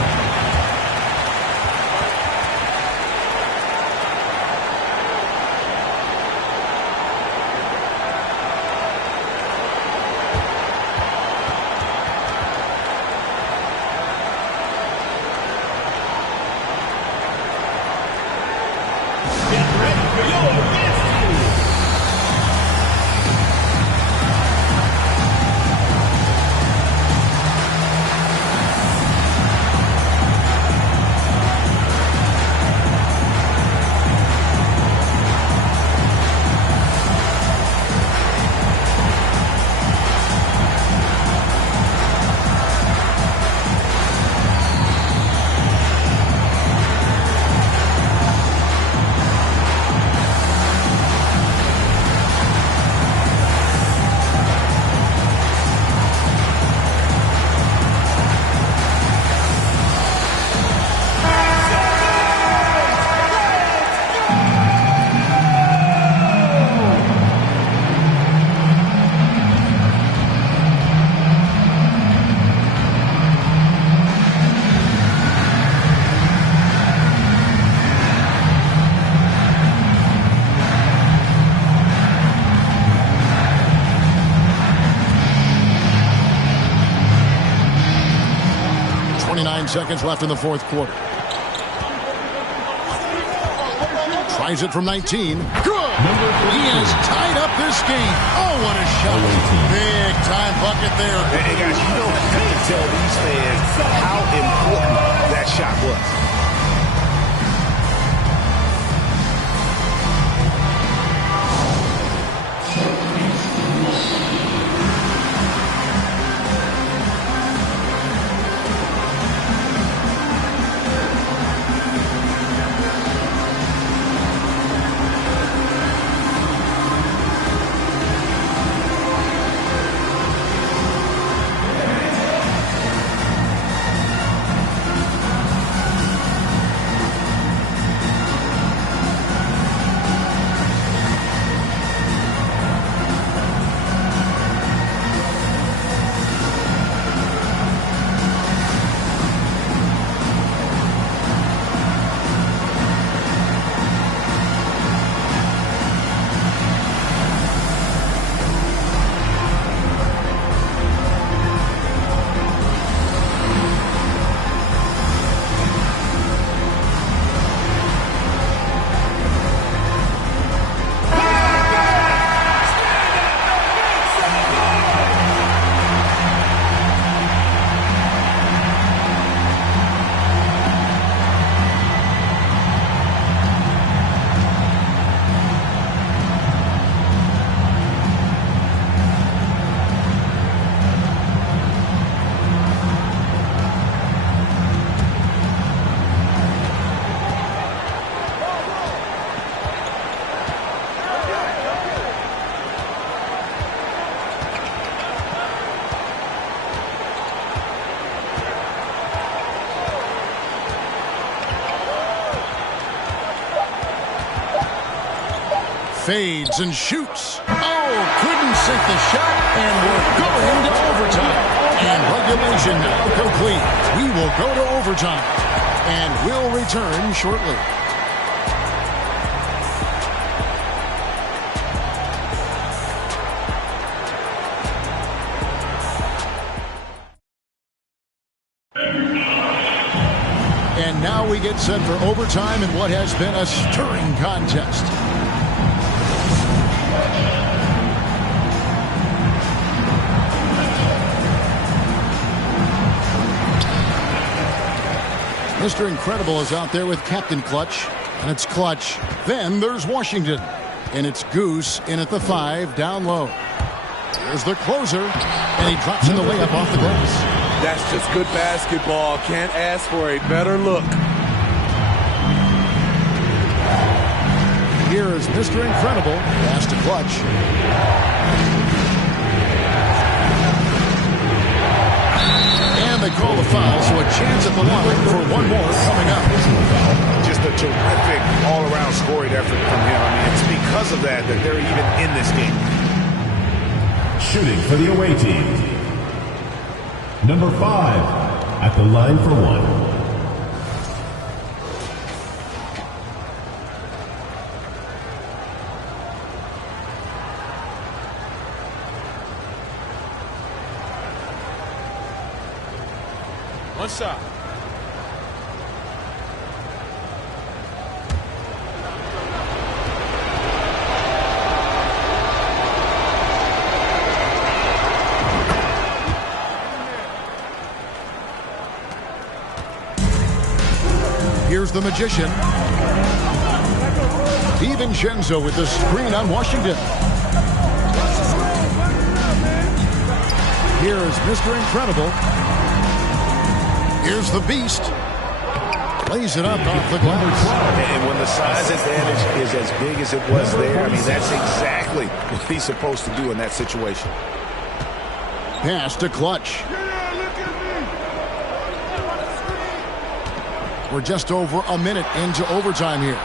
9 seconds left in the fourth quarter. Tries it from 19. Good. He has tied up this game. Oh, what a shot. Big time bucket there. Hey, guys, you don't have to tell these fans how important that shot was. Fades and shoots. Oh, couldn't sink the shot, and we're going to overtime. And regulation now complete. We will go to overtime, and we'll return shortly. And now we get set for overtime in what has been a stirring contest. Mr. Incredible is out there with Captain Clutch, and it's Clutch. Then there's Washington, and it's Goose in at the 5, down low. Here's the closer, and he drops in the layup off the glass. That's just good basketball. Can't ask for a better look. Here is Mr. Incredible, pass to Clutch. They call the foul, so a chance at the line for one more coming up. Just a terrific all-around scoring effort from him. I mean, it's because of that they're even in this game. Shooting for the away team. Number 5 at the line for one. One shot. Here's the magician. DiVincenzo with the screen on Washington. Here is Mr. Incredible. Here's the beast. Lays it up off the glass. And when the size advantage is as big as it was there, I mean, that's exactly what he's supposed to do in that situation. Pass to Clutch. We're just over a minute into overtime here.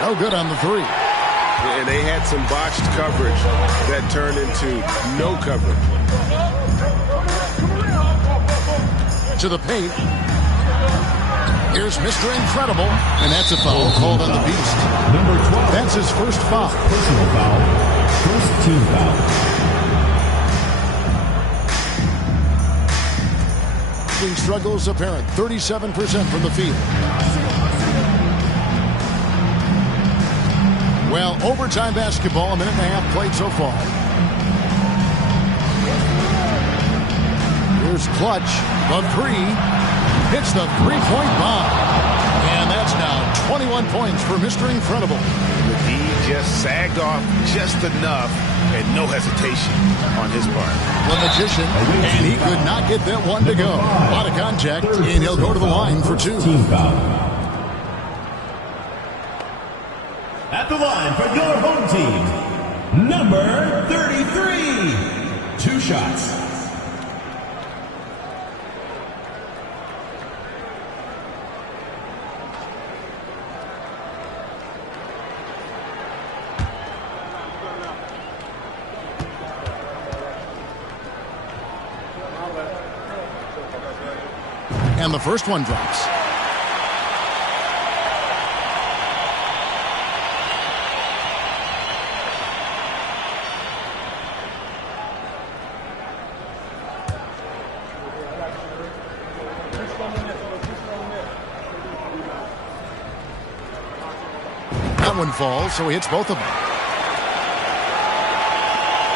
No good on the 3. And they had some botched coverage that turned into no coverage. To the paint. Here's Mr. Incredible, and that's a foul called on the beast. Number 12. That's his first foul. Personal foul. First team foul. shooting struggles apparent. 37% from the field. Well, overtime basketball, a minute and a half played so far. Here's Clutch, the three. Hits the three-point bomb. And that's now 21 points for Mr. Incredible. The D just sagged off just enough and no hesitation on his part. The Magician, and he could not get that one to go. A lot of contact, and he'll go to the line for two. Team foul. At the line for your home team, number 33. 2 shots. And the first one drops. That one falls, so he hits both of them.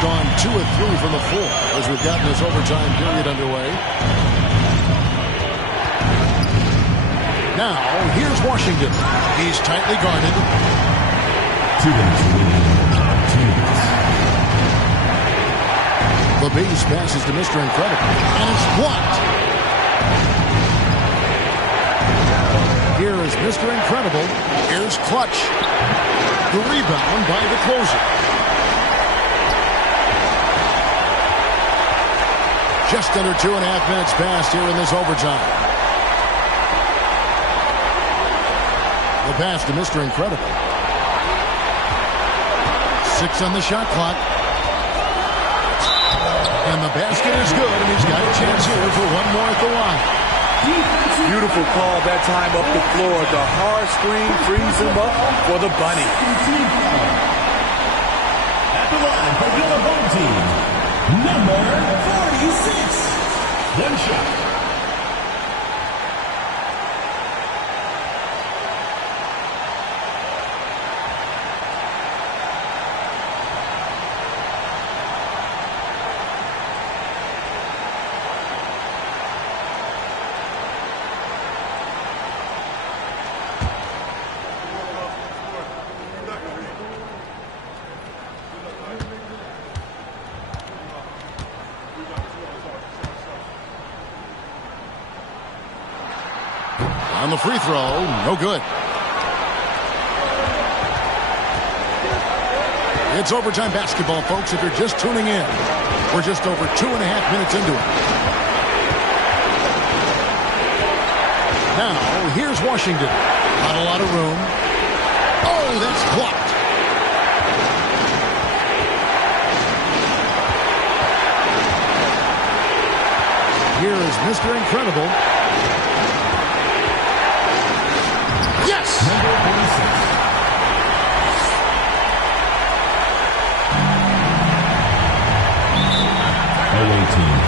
Gone 2 of 3 from the floor as we've gotten this overtime period underway. Now, here's Washington. He's tightly guarded. 2 minutes remaining. 2 minutes. The base passes to Mr. Incredible, and it's blocked. Here is Mr. Incredible. Here's Clutch. The rebound by the closer. Just under 2.5 minutes passed here in this overtime. The pass to Mr. Incredible. 6 on the shot clock. And the basket is good, and he's got a chance here for one more at the line. Beautiful call that time up the floor. The hard screen frees him up for the bunny. At the line for your home team, number 46. 1 shot. On the free throw, no good. It's overtime basketball, folks, if you're just tuning in. We're just over 2.5 minutes into it. Now, here's Washington. Not a lot of room. Oh, that's blocked. Here is Mr. Incredible. Yes! Number 46. Away team.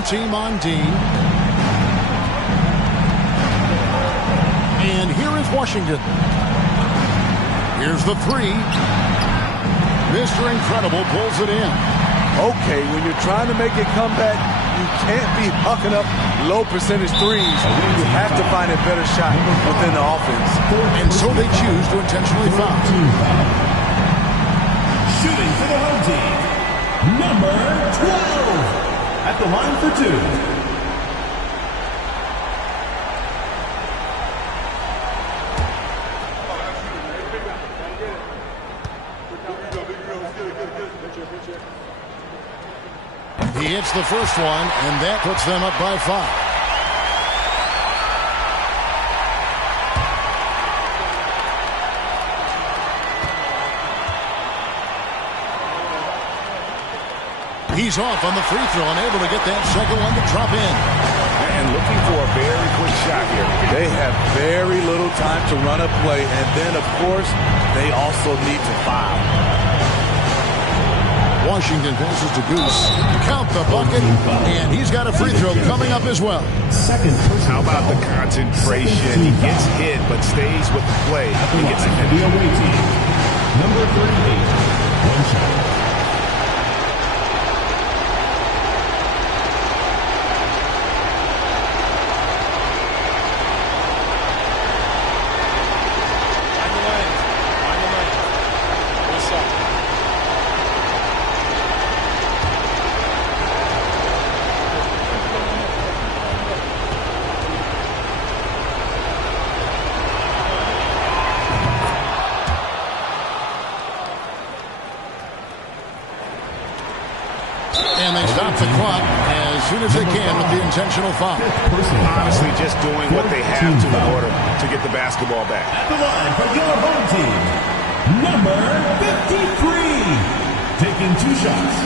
home team on Dean. And here is Washington. Here's the three. Mr. Incredible pulls it in. Okay, when you're trying to make a comeback, you can't be hucking up low percentage threes. You have to find a better shot within the offense. And so they choose to intentionally foul. Shooting for the home team, number 12. At the line for two. He hits the first one, and that puts them up by 5. He's off on the free throw and able to get that second one to drop in. And looking for a very quick shot here. They have very little time to run a play, and then, of course, they also need to foul. Washington passes to Goose. Count the bucket, and he's got a free throw coming up as well. Second person. How about the concentration? He gets hit, but stays with the play. He gets it. The away team, number 38. One shot. And they stop the clock as soon as they can with the intentional foul. Honestly, just doing what they have to in order to get the basketball back. At the line for your home team, number 53. Taking 2 shots.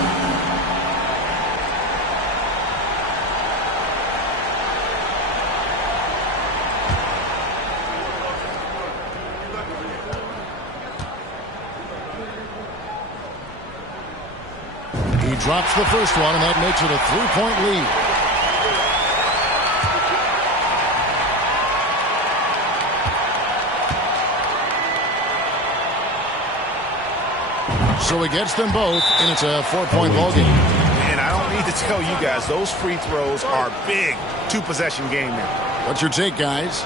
He drops the first one, and that makes it a 3-point lead. So he gets them both, and it's a 4-point ball game. And I don't need to tell you guys, those free throws are big. 2-possession game now. What's your take, guys?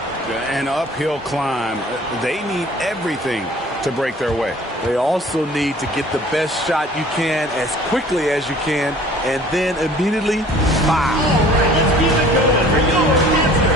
An uphill climb. They need everything to break their way. They also need to get the best shot you can as quickly as you can, and then immediately foul. Let's keep it going for your answers.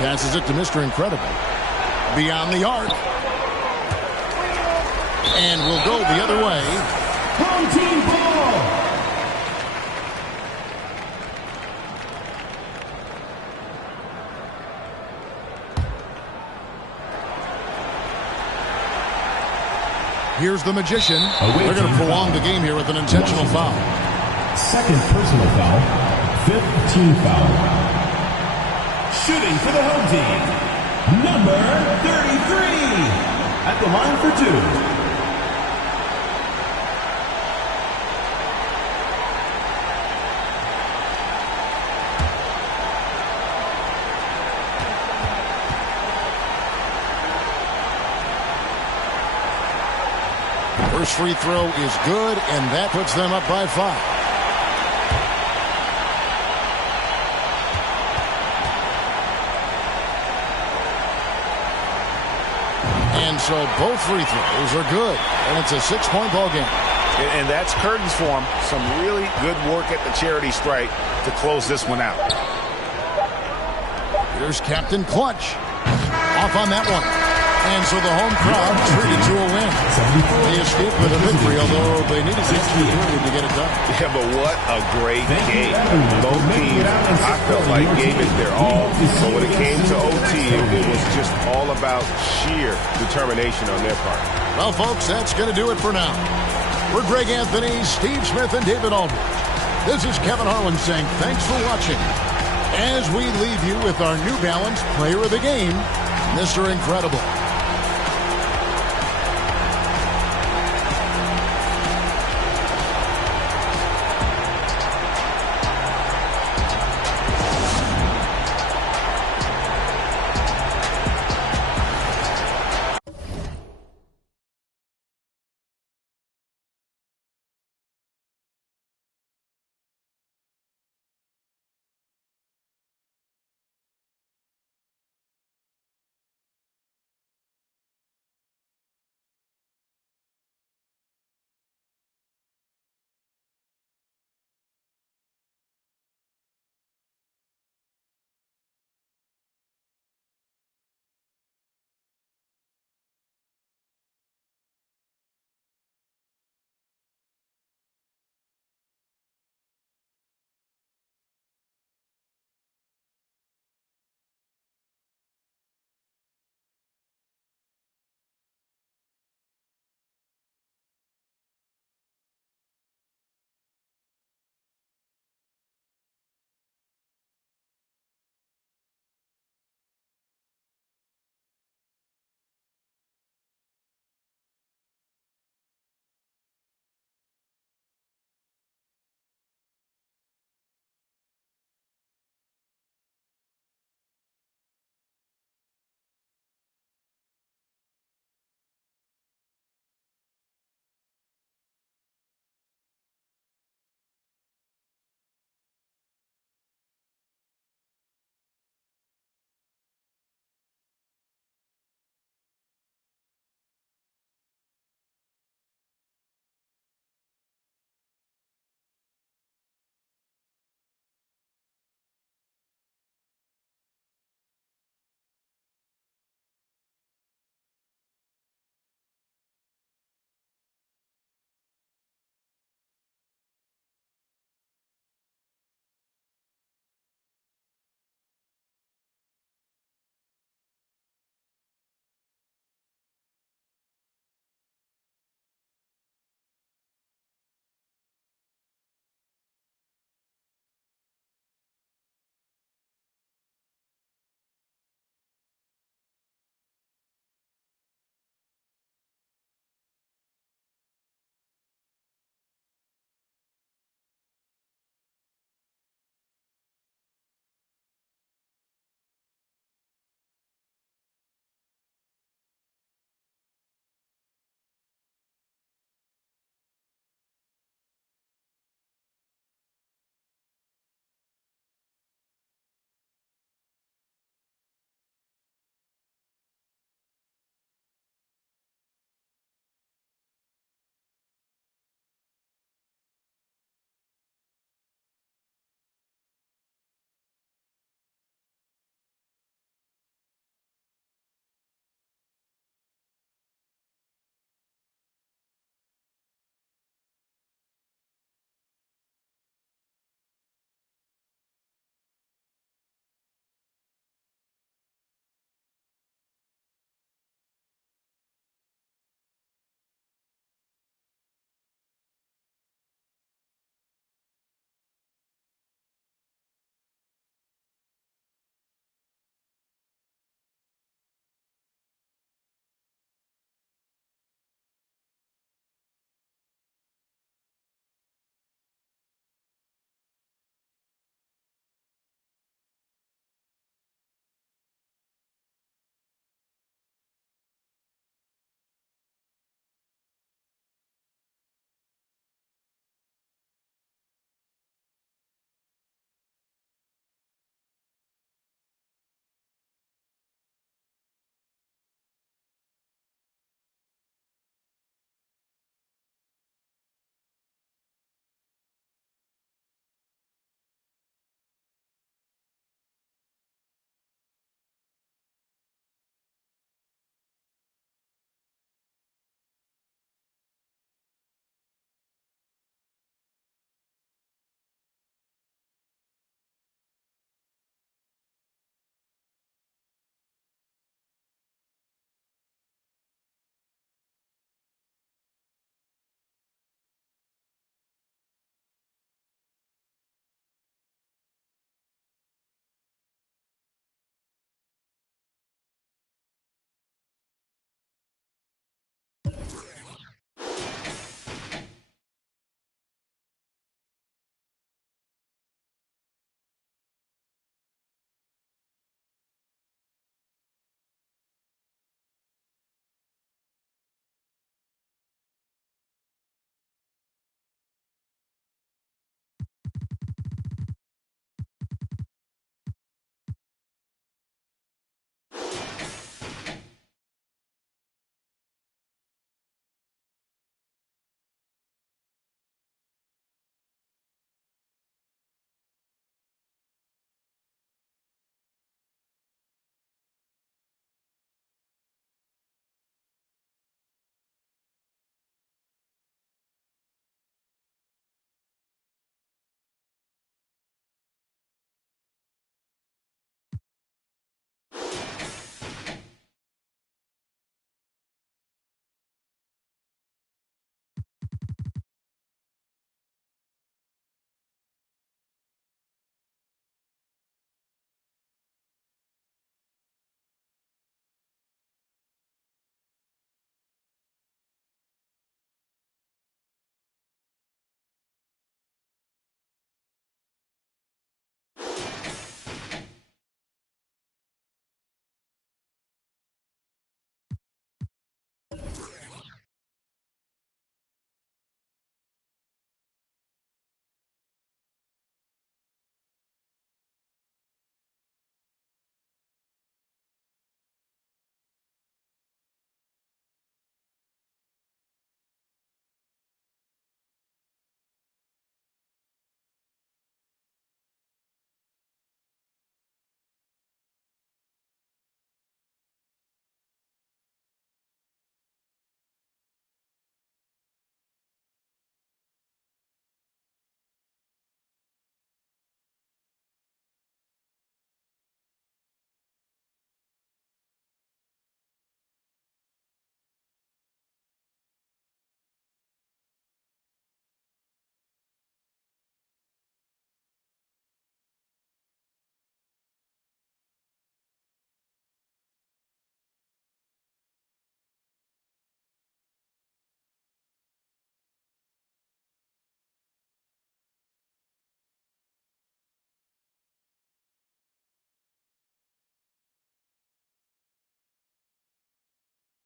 Passes it to Mr. Incredible. Beyond the arc. And will go the other way. Home team ball. Here's the magician. They're going to prolong the game here with an intentional foul. Second personal foul. Fifth team foul. Shooting for the home team, number 33. At the line for two. First free throw is good, and that puts them up by 5. And so both free throws are good, and it's a 6-point ball game. And that's curtains for him. Some really good work at the charity stripe to close this one out. Here's Captain Clutch. Off on that one. And so the home crowd treated to a win. They escaped with a victory, although they needed the extra period to get it done. Yeah, but what a great game. Both teams, I felt like gave it their all. But when it came to OT, it was just all about sheer determination on their part. Well, folks, that's going to do it for now. For Greg Anthony, Steve Smith, and David Aldridge, this is Kevin Harlan saying thanks for watching as we leave you with our New Balance Player of the Game, Mr. Incredible.